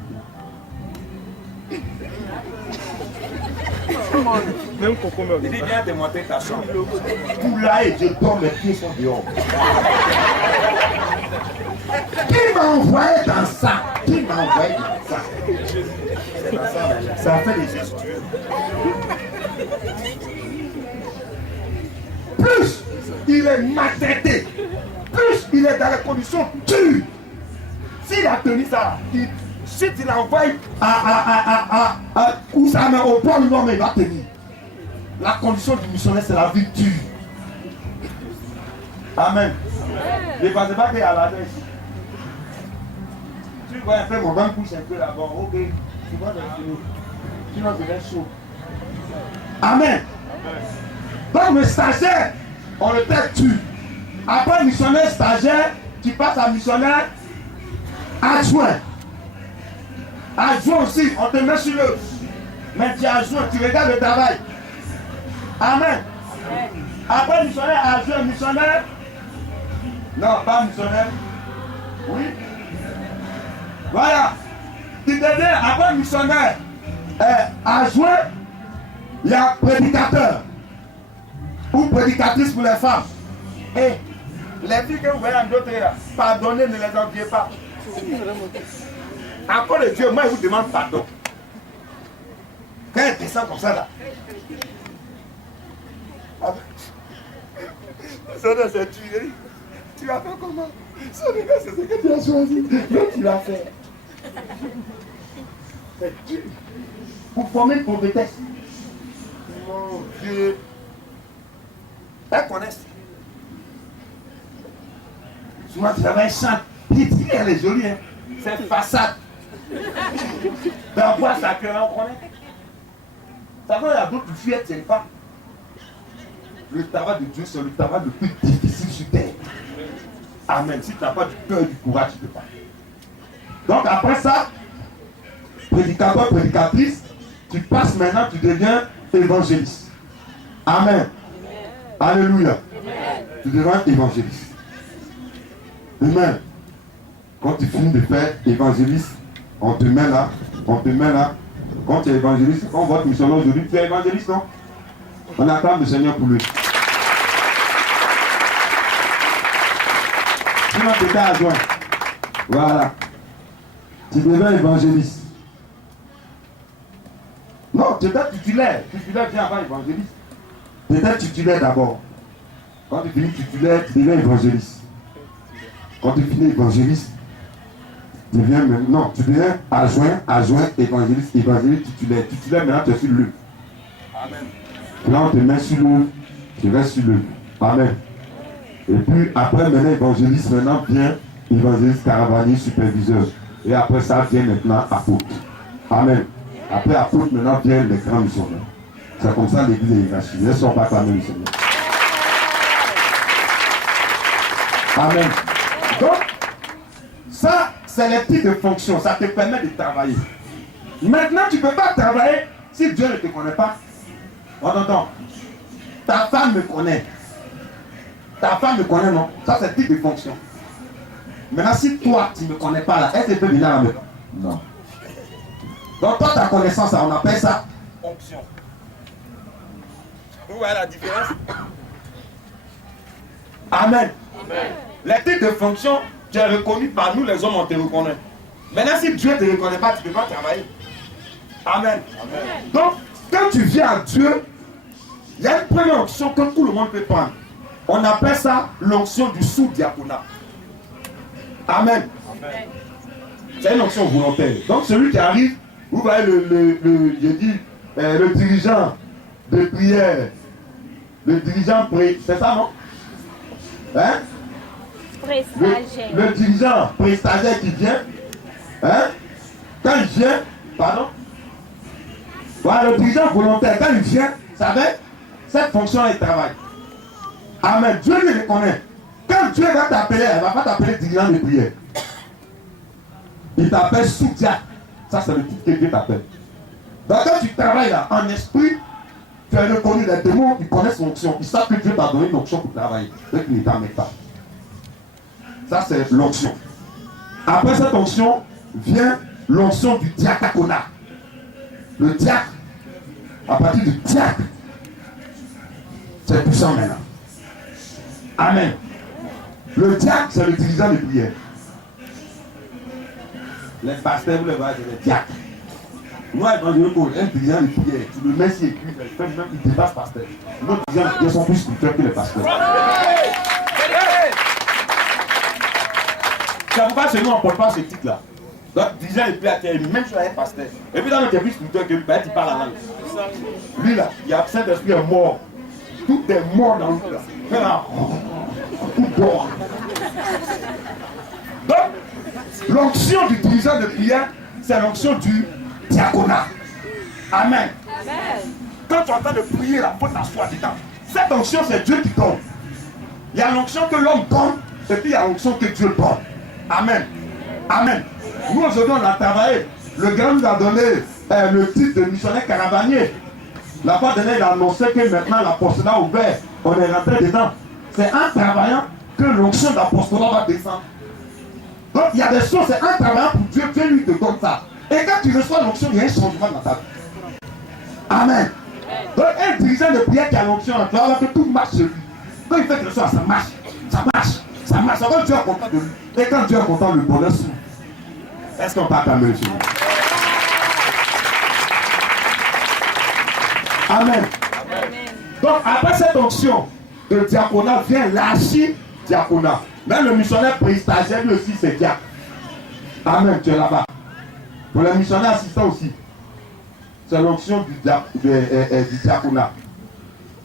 même Coco me dit viens démonter ta chambre. Tout là et je dors, mes pieds sont dehors. Qui m'a envoyé dans ça? Qui m'a envoyé dans ça? Ça fait des gestuels. Plus il est maltraité, plus il est dans les conditions dures. S'il a tenu ça, si tu l'envoies où ça met au port, non, mais il va tenir. La condition du missionnaire, c'est la vie dure. Amen. Ne pensez pas qu'il y a la tête ici. Tu vois un peu mon banc pousse un peu là-bas, ok. Tu vois le film. Sinon, je vais chaud. Amen. Donc le stagiaire, on le tue. Après missionnaire stagiaire, tu passes à missionnaire adjoint. Adjoint aussi, on te met sur le. Mais tu es adjoint, tu regardes le travail. Amen. Après missionnaire adjoint, missionnaire. Non, pas missionnaire. Oui. Voilà. Tu deviens après missionnaire adjoint, il y a prédicateur. Ou prédicatrice pour les femmes. Et les filles que vous voyez en d'autres, pardonnez, ne les enviez pas. Encore le Dieu, moi je vous demande pardon. Quand elle descend comme ça là. Ça c'est tué. Tu vas faire comment? Ça c'est ce que tu as choisi. Mais tu vas faire. C'est dur. Pour former une compétence. Mon Dieu. Elles connaissent. Souvent tu avais un chant. Elle est jolie, hein. C'est façade. Dans bois sacré, on connaît. Ça va, il y a d'autres filles, tu ne sais pas. Le travail de Dieu, c'est le travail le plus difficile sur terre. Amen. Si tu n'as pas du cœur et du courage, tu ne peux pas. Donc après ça, prédicateur, prédicatrice, tu passes maintenant, tu deviens évangéliste. Amen. Alléluia. Amen. Tu deviens évangéliste. Amen. Quand tu finis de faire évangéliste, on te met là, on te met là. Quand tu es évangéliste, on voit que missionnaire aujourd'hui, tu es évangéliste, non? On acclame le Seigneur pour lui. Sinon, tu étais adjoint. Voilà. Tu deviens évangéliste. Non, tu étais titulaire. Titulaire vient avant évangéliste. Tu étais titulaire d'abord. Quand tu finis titulaire, tu deviens évangéliste. Quand tu finis évangéliste, tu deviens maintenant, tu deviens adjoint, évangéliste, titulaire. Titulaire, maintenant tu es sur le. Amen. Là, on te met sur le, tu restes sur le. Amen. Et puis, après, maintenant, évangéliste, maintenant vient évangéliste, caravanier, superviseur. Et après ça, vient maintenant apôtre. Amen. Après apôtre, maintenant vient les grands missionnaires. C'est comme ça l'église est rachée. Ils ne sont pas acclamés le Seigneur. Amen. Donc, ça, c'est les types de fonctions. Ça te permet de travailler. Maintenant, tu ne peux pas travailler si Dieu ne te connaît pas. Attends. Ta femme me connaît. Ta femme me connaît, non? Ça, c'est le type de fonction. Maintenant, si toi, tu ne me connais pas là, est-ce que tu peux venir à la maison? Non. Donc, toi, ta connaissance, on appelle ça fonction. Vous voyez la différence? Amen. Amen. Les types de fonctions, tu es reconnu par nous, les hommes, on te reconnaît. Maintenant, si Dieu ne te reconnaît pas, tu ne peux pas travailler. Amen. Amen. Donc, quand tu viens à Dieu, il y a une première onction que tout le monde peut prendre. On appelle ça l'onction du sous-diaconat. Amen. Amen. C'est une onction volontaire. Donc, celui qui arrive, vous voyez le dirigeant de prière, le dirigeant c'est ça, non? Hein? Le dirigeant prestataire qui vient, hein? Quand il vient, pardon? Voilà, le dirigeant volontaire, quand il vient, ça va, cette fonction est travail. Amen. Dieu le reconnaît. Quand Dieu va t'appeler, il ne va pas t'appeler dirigeant de prière. Il t'appelle sous-diacre. Ça, c'est le titre que Dieu t'appelle. Donc, quand tu travailles là, en esprit, tu as reconnu les démons, ils connaissent son onction. Ils savent que Dieu t'a donné une onction pour travailler. Donc, ils ne t'en mettent pas. Ça, c'est l'onction. Après cette onction, vient l'onction du diaconat. Le diacre, à partir du diacre, c'est puissant maintenant. Amen. Le diacre, c'est le dirigeant de prière. Les pasteurs, vous les voyez, c'est les diacres. Moi, quand je veux un dirigeant de prière, tu le mets si écrit, même il dépasse pasteur. Les autres dirigeants de prière sont plus spirituels que les pasteurs. C'est pourquoi chez nous, on ne porte pas ce titre-là. Donc, dirigeant de prière, même sur un pasteur. Et puis, dans notre plus spirituel que lui, il parle la langue. Lui, là, il y a Saint-Esprit est mort. Tout est mort dans lui, là. Tout dort. Donc, l'onction du dirigeant de prière, c'est l'onction du diaconat. Amen. Amen. Quand tu es en train de prier, il faut t'asseoir dedans. Cette onction, c'est Dieu qui donne. Il y a l'onction que l'homme donne, et puis il y a l'onction que Dieu donne. Amen. Amen. Nous, aujourd'hui, on a travaillé. Le grand nous a donné le titre de missionnaire caravanier. La fois dernière, il a annoncé que maintenant l'apostolat a ouvert. On est rentré dedans. C'est en travaillant que l'onction d'apostolat va descendre. Donc il y a des choses, c'est en travaillant pour Dieu, Dieu lui te donne ça. Et quand tu reçois l'onction, il y a un changement dans ta vie. Amen. Donc un dirigeant de prière qui a l'onction, tu vas voir que tout marche sur lui. Quand il fait quelque chose, ça marche. Ça marche. Ça marche. Quand Dieu est content de lui. Et quand Dieu est content, le bonheur s'ouvre. Est-ce qu'on peut acclamer le Seigneur? Amen. Amen. Donc après cette onction de diaconat vient l'archi-diaconat. Même le missionnaire prestataire lui aussi c'est diacre. Amen, tu es là-bas. Pour les missionnaires assistants aussi. C'est l'onction du diaconat.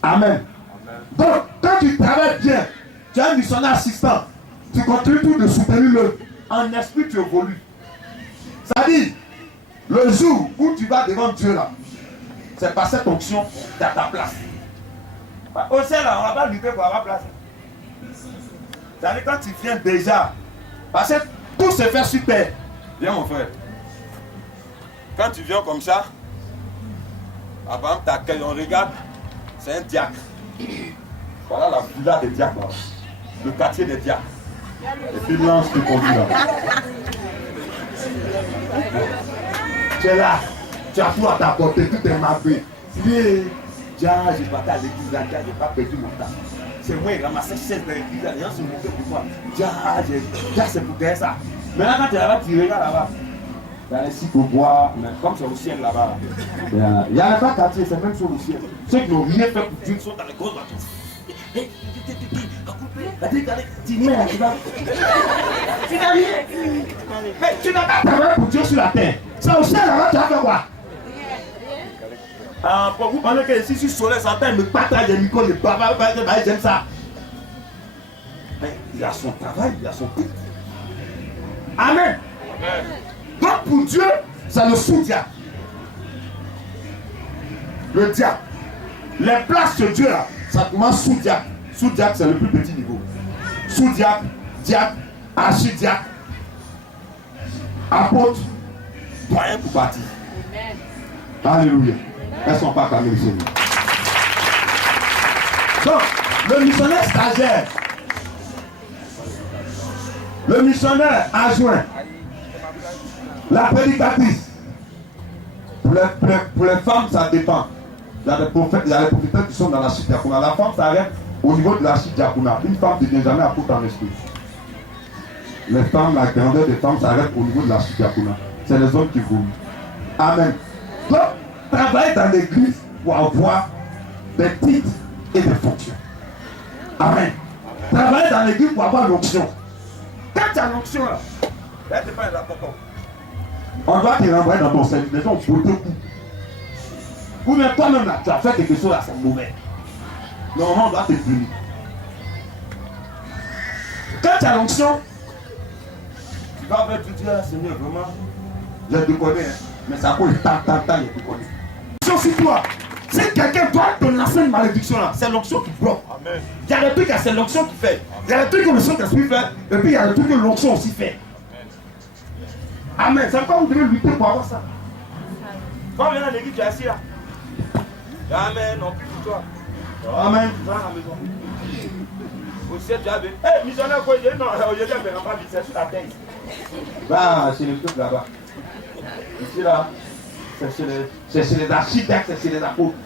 Amen. Donc quand tu travailles bien, tu es un missionnaire assistant, tu continues tout de soutenir le. En esprit tu évolues. Ça dit, le jour où tu vas devant Dieu là, c'est par cette onction tu as ta place. Au ciel là, on va pas lutter pour avoir place. C'est-à-dire quand tu viens déjà, parce que tout se fait super. Viens mon frère. Quand tu viens comme ça, avant t'accueilles, on regarde, c'est un diacre. Voilà la villa des diacres là. Le quartier des diacres. Et puis l'ange qui conduit là. Tu es là, tu as tout à ta portée, tout est mavé. Viens, j'ai parti à l'église là, j'ai pas perdu mon temps. C'est moi qui ramassais chaise dans l'église là, les gens se moquaient pour toi. C'est pour faire ça. Maintenant quand tu es là-bas, tu regardes là-bas. Il y a les sites au bois, mais comme c'est au ciel là-bas. Il y a les bas quartiers, c'est même sur le ciel. Ceux qui n'ont rien fait pour Dieu sont dans les grosses voitures. Mais tu n'as pas travaillé pour Dieu sur la terre. C'est au ciel là-bas, tu as fait quoi? Pour vous parler que ici, sur le soleil, ça me partage les micros, les baba, j'aime ça. Mais il a son travail, il a son titre. Amen. Donc pour Dieu, c'est le sous-diacre. Le diacre. Les places de Dieu là, ça commence sous diacre. Sous diacre, c'est le plus petit niveau. Sous diacre, diacre, archidiacre, apôtre, doyen pour bâtir. Alléluia. Elles ne sont pas calmées, Seigneur. Donc, le missionnaire stagiaire, le missionnaire adjoint, la prédicatrice. Pour les femmes, ça dépend. Il y a des prophètes qui sont dans la chute diaconale. La femme s'arrête au niveau de la chute diaconale. Une femme ne devient jamais apôtre en esprit. Les femmes, la grandeur des femmes s'arrête au niveau de la chute diaconale. C'est les hommes qui voulent. Amen. Donc, travailler dans l'église pour avoir des titres et des fonctions. Amen. Travailler dans l'église pour avoir l'onction. Quand tu as l'onction là, c'est pas important. On doit te renvoyer dans ton service. Les gens vont te coup. Ou même toi-même là, tu as fait quelque chose là, c'est mauvais. Normalement, on doit te punir. Quand tu as l'onction, tu vas faire tout dire, Seigneur, vraiment, je te connais, hein, mais ça peut tant, je te connais. L'onction sur toi. Si quelqu'un doit te lancer une malédiction là, c'est l'onction qui bloque. Amen. Il y a des trucs que c'est l'onction qui fait. Il y a des trucs que le Saint-Esprit fait, et puis il y a des trucs que l'onction aussi fait. Amen. C'est pourquoi vous devez lutter pour avoir ça. Quand on vient à l'église, tu es assis là. Amen, non plus pour toi. Amen. Tu vas à la maison. Au ciel, tu as vu. Hé, missionnaire, quoi, non, aujourd'hui, je ne vais pas c'est sur la tête. Bah, c'est le truc là-bas. Ici, là, c'est chez les architectes, c'est chez les apôtres.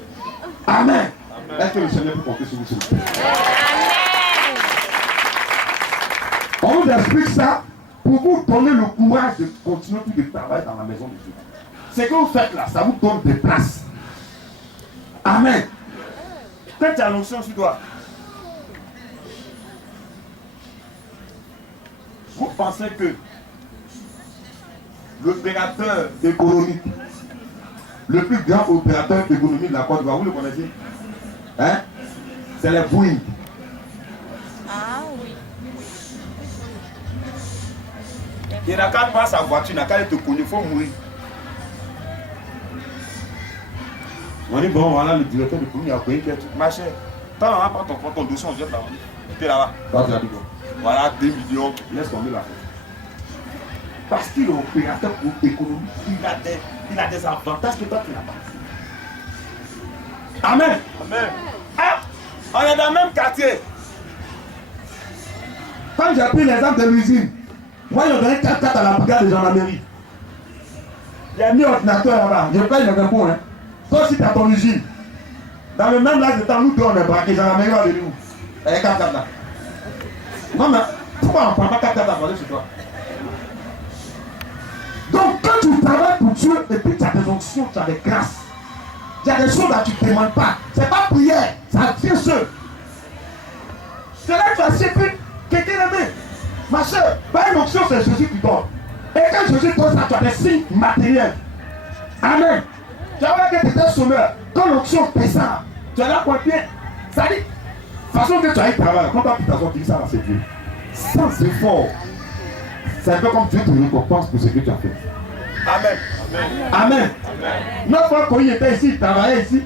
Amen. Est-ce que le Seigneur peut compter sur vous, s'il vous plaît? On vous explique ça pour vous donner le courage de continuer de travailler dans la maison de Dieu. Ce que vous faites là, ça vous donne des places. Amen. Quand tu as l'onction sur toi, vous pensez que l'opérateur économique, le plus grand opérateur économique de la Côte d'Ivoire, vous le connaissez? Hein? C'est les Boeing. Ah oui. Il n'a qu'à pas sa voiture, il n'a qu'à être connu, il faut mourir. On dit bon, voilà le directeur de Boeing, il a payé quelque chose. Ma chère, t'as maman prend ton dossier, on vient là-bas. Tu es là-bas. Voilà 2 millions, laisse tomber la fête. Parce qu'il est opérateur économique, il a des avantages que toi tu n'as pas. Amen. Amen. Ah, on est dans le même quartier. Quand j'ai pris l'exemple de l'usine, moi j'ai donné 4 à la brigade de gendarmerie. Il y a mis ordinateur là-bas, je paye les impôts. Hein. Toi aussi tu as ton usine. Dans le même lac de temps, nous deux on est braqués, gendarmerie va venir où? Et 4 là. Non mais, pourquoi on ne prend pas 4 à voler sur toi? Donc quand tu travailles pour Dieu et puis tu as des onctions, tu as des grâces, il y a des choses là que tu ne demandes pas. C'est pas prière, ça vient seul. C'est là que tu as séparé quelqu'un aimé. Ma soeur, pas une onction, c'est Jésus qui donne. Et quand Jésus donne ça, tu as des signes matériels. Amen. Tu as vu que tu étais sommeur. Quand l'onction descend, tu as là quoi bien. Ça dit, façon que tu as eu travail, quand tu as pris ta sortie, ça va c'est Dieu. Sans effort. C'est un peu comme Dieu te récompense pour ce que tu as fait. Amen. Amen. Notre fois quand il était ici, il travaillait ici.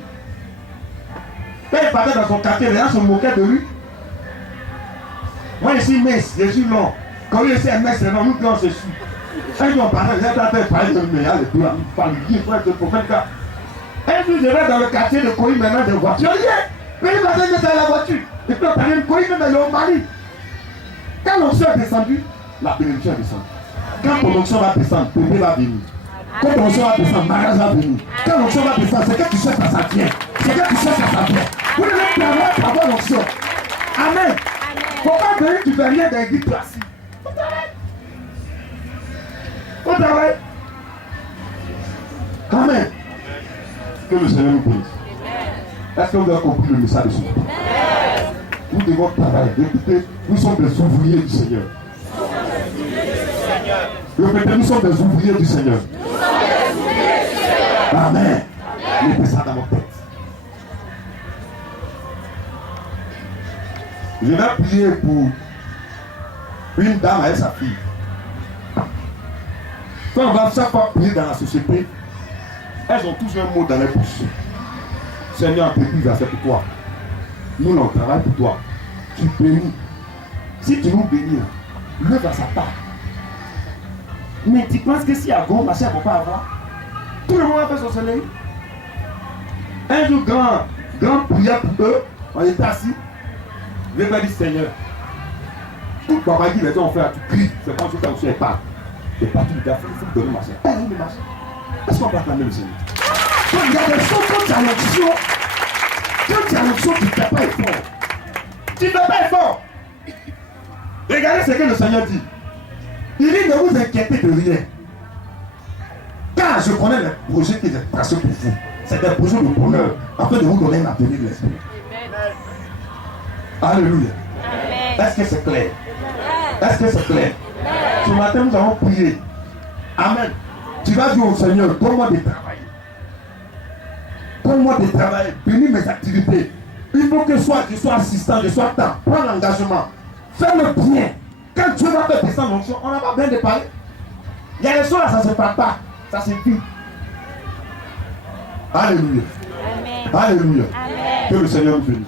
Quand il partait dans son quartier, les gens se moquaient de lui. Moi je suis mince, je suis long. Quand il est mince, c'est long, nous on se suit. Un jour on parlait, les gens parlaient de mais il y a les deux, il parle du frère de prophète. Un jour je vais dans le quartier de Koï maintenant des voitures. Mais il m'a dit que c'est la voiture. Et puis on parlait de Koï, mais il est au Mali. Quand l'onction est descendu, la bénédiction est descendue. Quand ton onction va descendre, bébé va venir. Quand ton onction va descendre, mariage va venir. Quand l'onction va descendre, c'est que tu sais que ça vient. C'est que tu sais que ça vient. Vous devez travailler pour avoir l'onction. Amen. Faut pas venir, tu fais rien d'un guide assis. Faut travailler. Faut travailler. Amen. Que le Seigneur nous bénisse. Est-ce que vous avez compris le message de ce matin? Nous devons travailler. Écoutez, nous sommes des ouvriers du Seigneur. Répétez, nous sommes des ouvriers du Seigneur. Amen. Mettez ça dans votre tête. Je vais prier pour une dame avec sa fille. Quand on va chaque fois prier dans la société, elles ont tous un mot dans les bouches. Seigneur, petit verset pour toi. Nous, on travaille pour toi. Tu bénis. Si tu nous bénis, lève à sa part. Mais tu penses que si à gros machin, on ne va pas avoir. Tout le monde a fait son soleil. Un jour, grand prière pour eux. On était assis. Le m'a dit, Seigneur, tout papa dit, les gens ont fait à tout cri. C'est quand je suis aussi pas. Et pas tout le temps, il faut donner machin. Le machin. Est-ce qu'on peut acclamer le Seigneur? Donc, il y a des choses quand tu as l'option. Quand tu as l'option, tu ne fais pas effort. Tu ne fais pas effort. Regardez ce que le Seigneur dit. Il dit, ne vous inquiétez de rien. Car je connais les projets que j'ai tracés pour vous. C'est des projets de bonheur, afin de vous donner un avenir de l'esprit. Alléluia. Est-ce que c'est clair? Est-ce que c'est clair? Ce matin, nous avons prié. Amen. Tu vas dire au Seigneur, donne-moi de travailler. Donne-moi de travailler. Bénis mes activités. Il faut que je sois assistant, je sois temps. Prends l'engagement. Fais-le bien. Quand Dieu va faire descendre l'onction, on n'a pas besoin de parler. Il y a des choses là, ça ne se parle pas. Ça se vit. Alléluia. Amen. Alléluia. Amen. Que le Seigneur nous bénisse.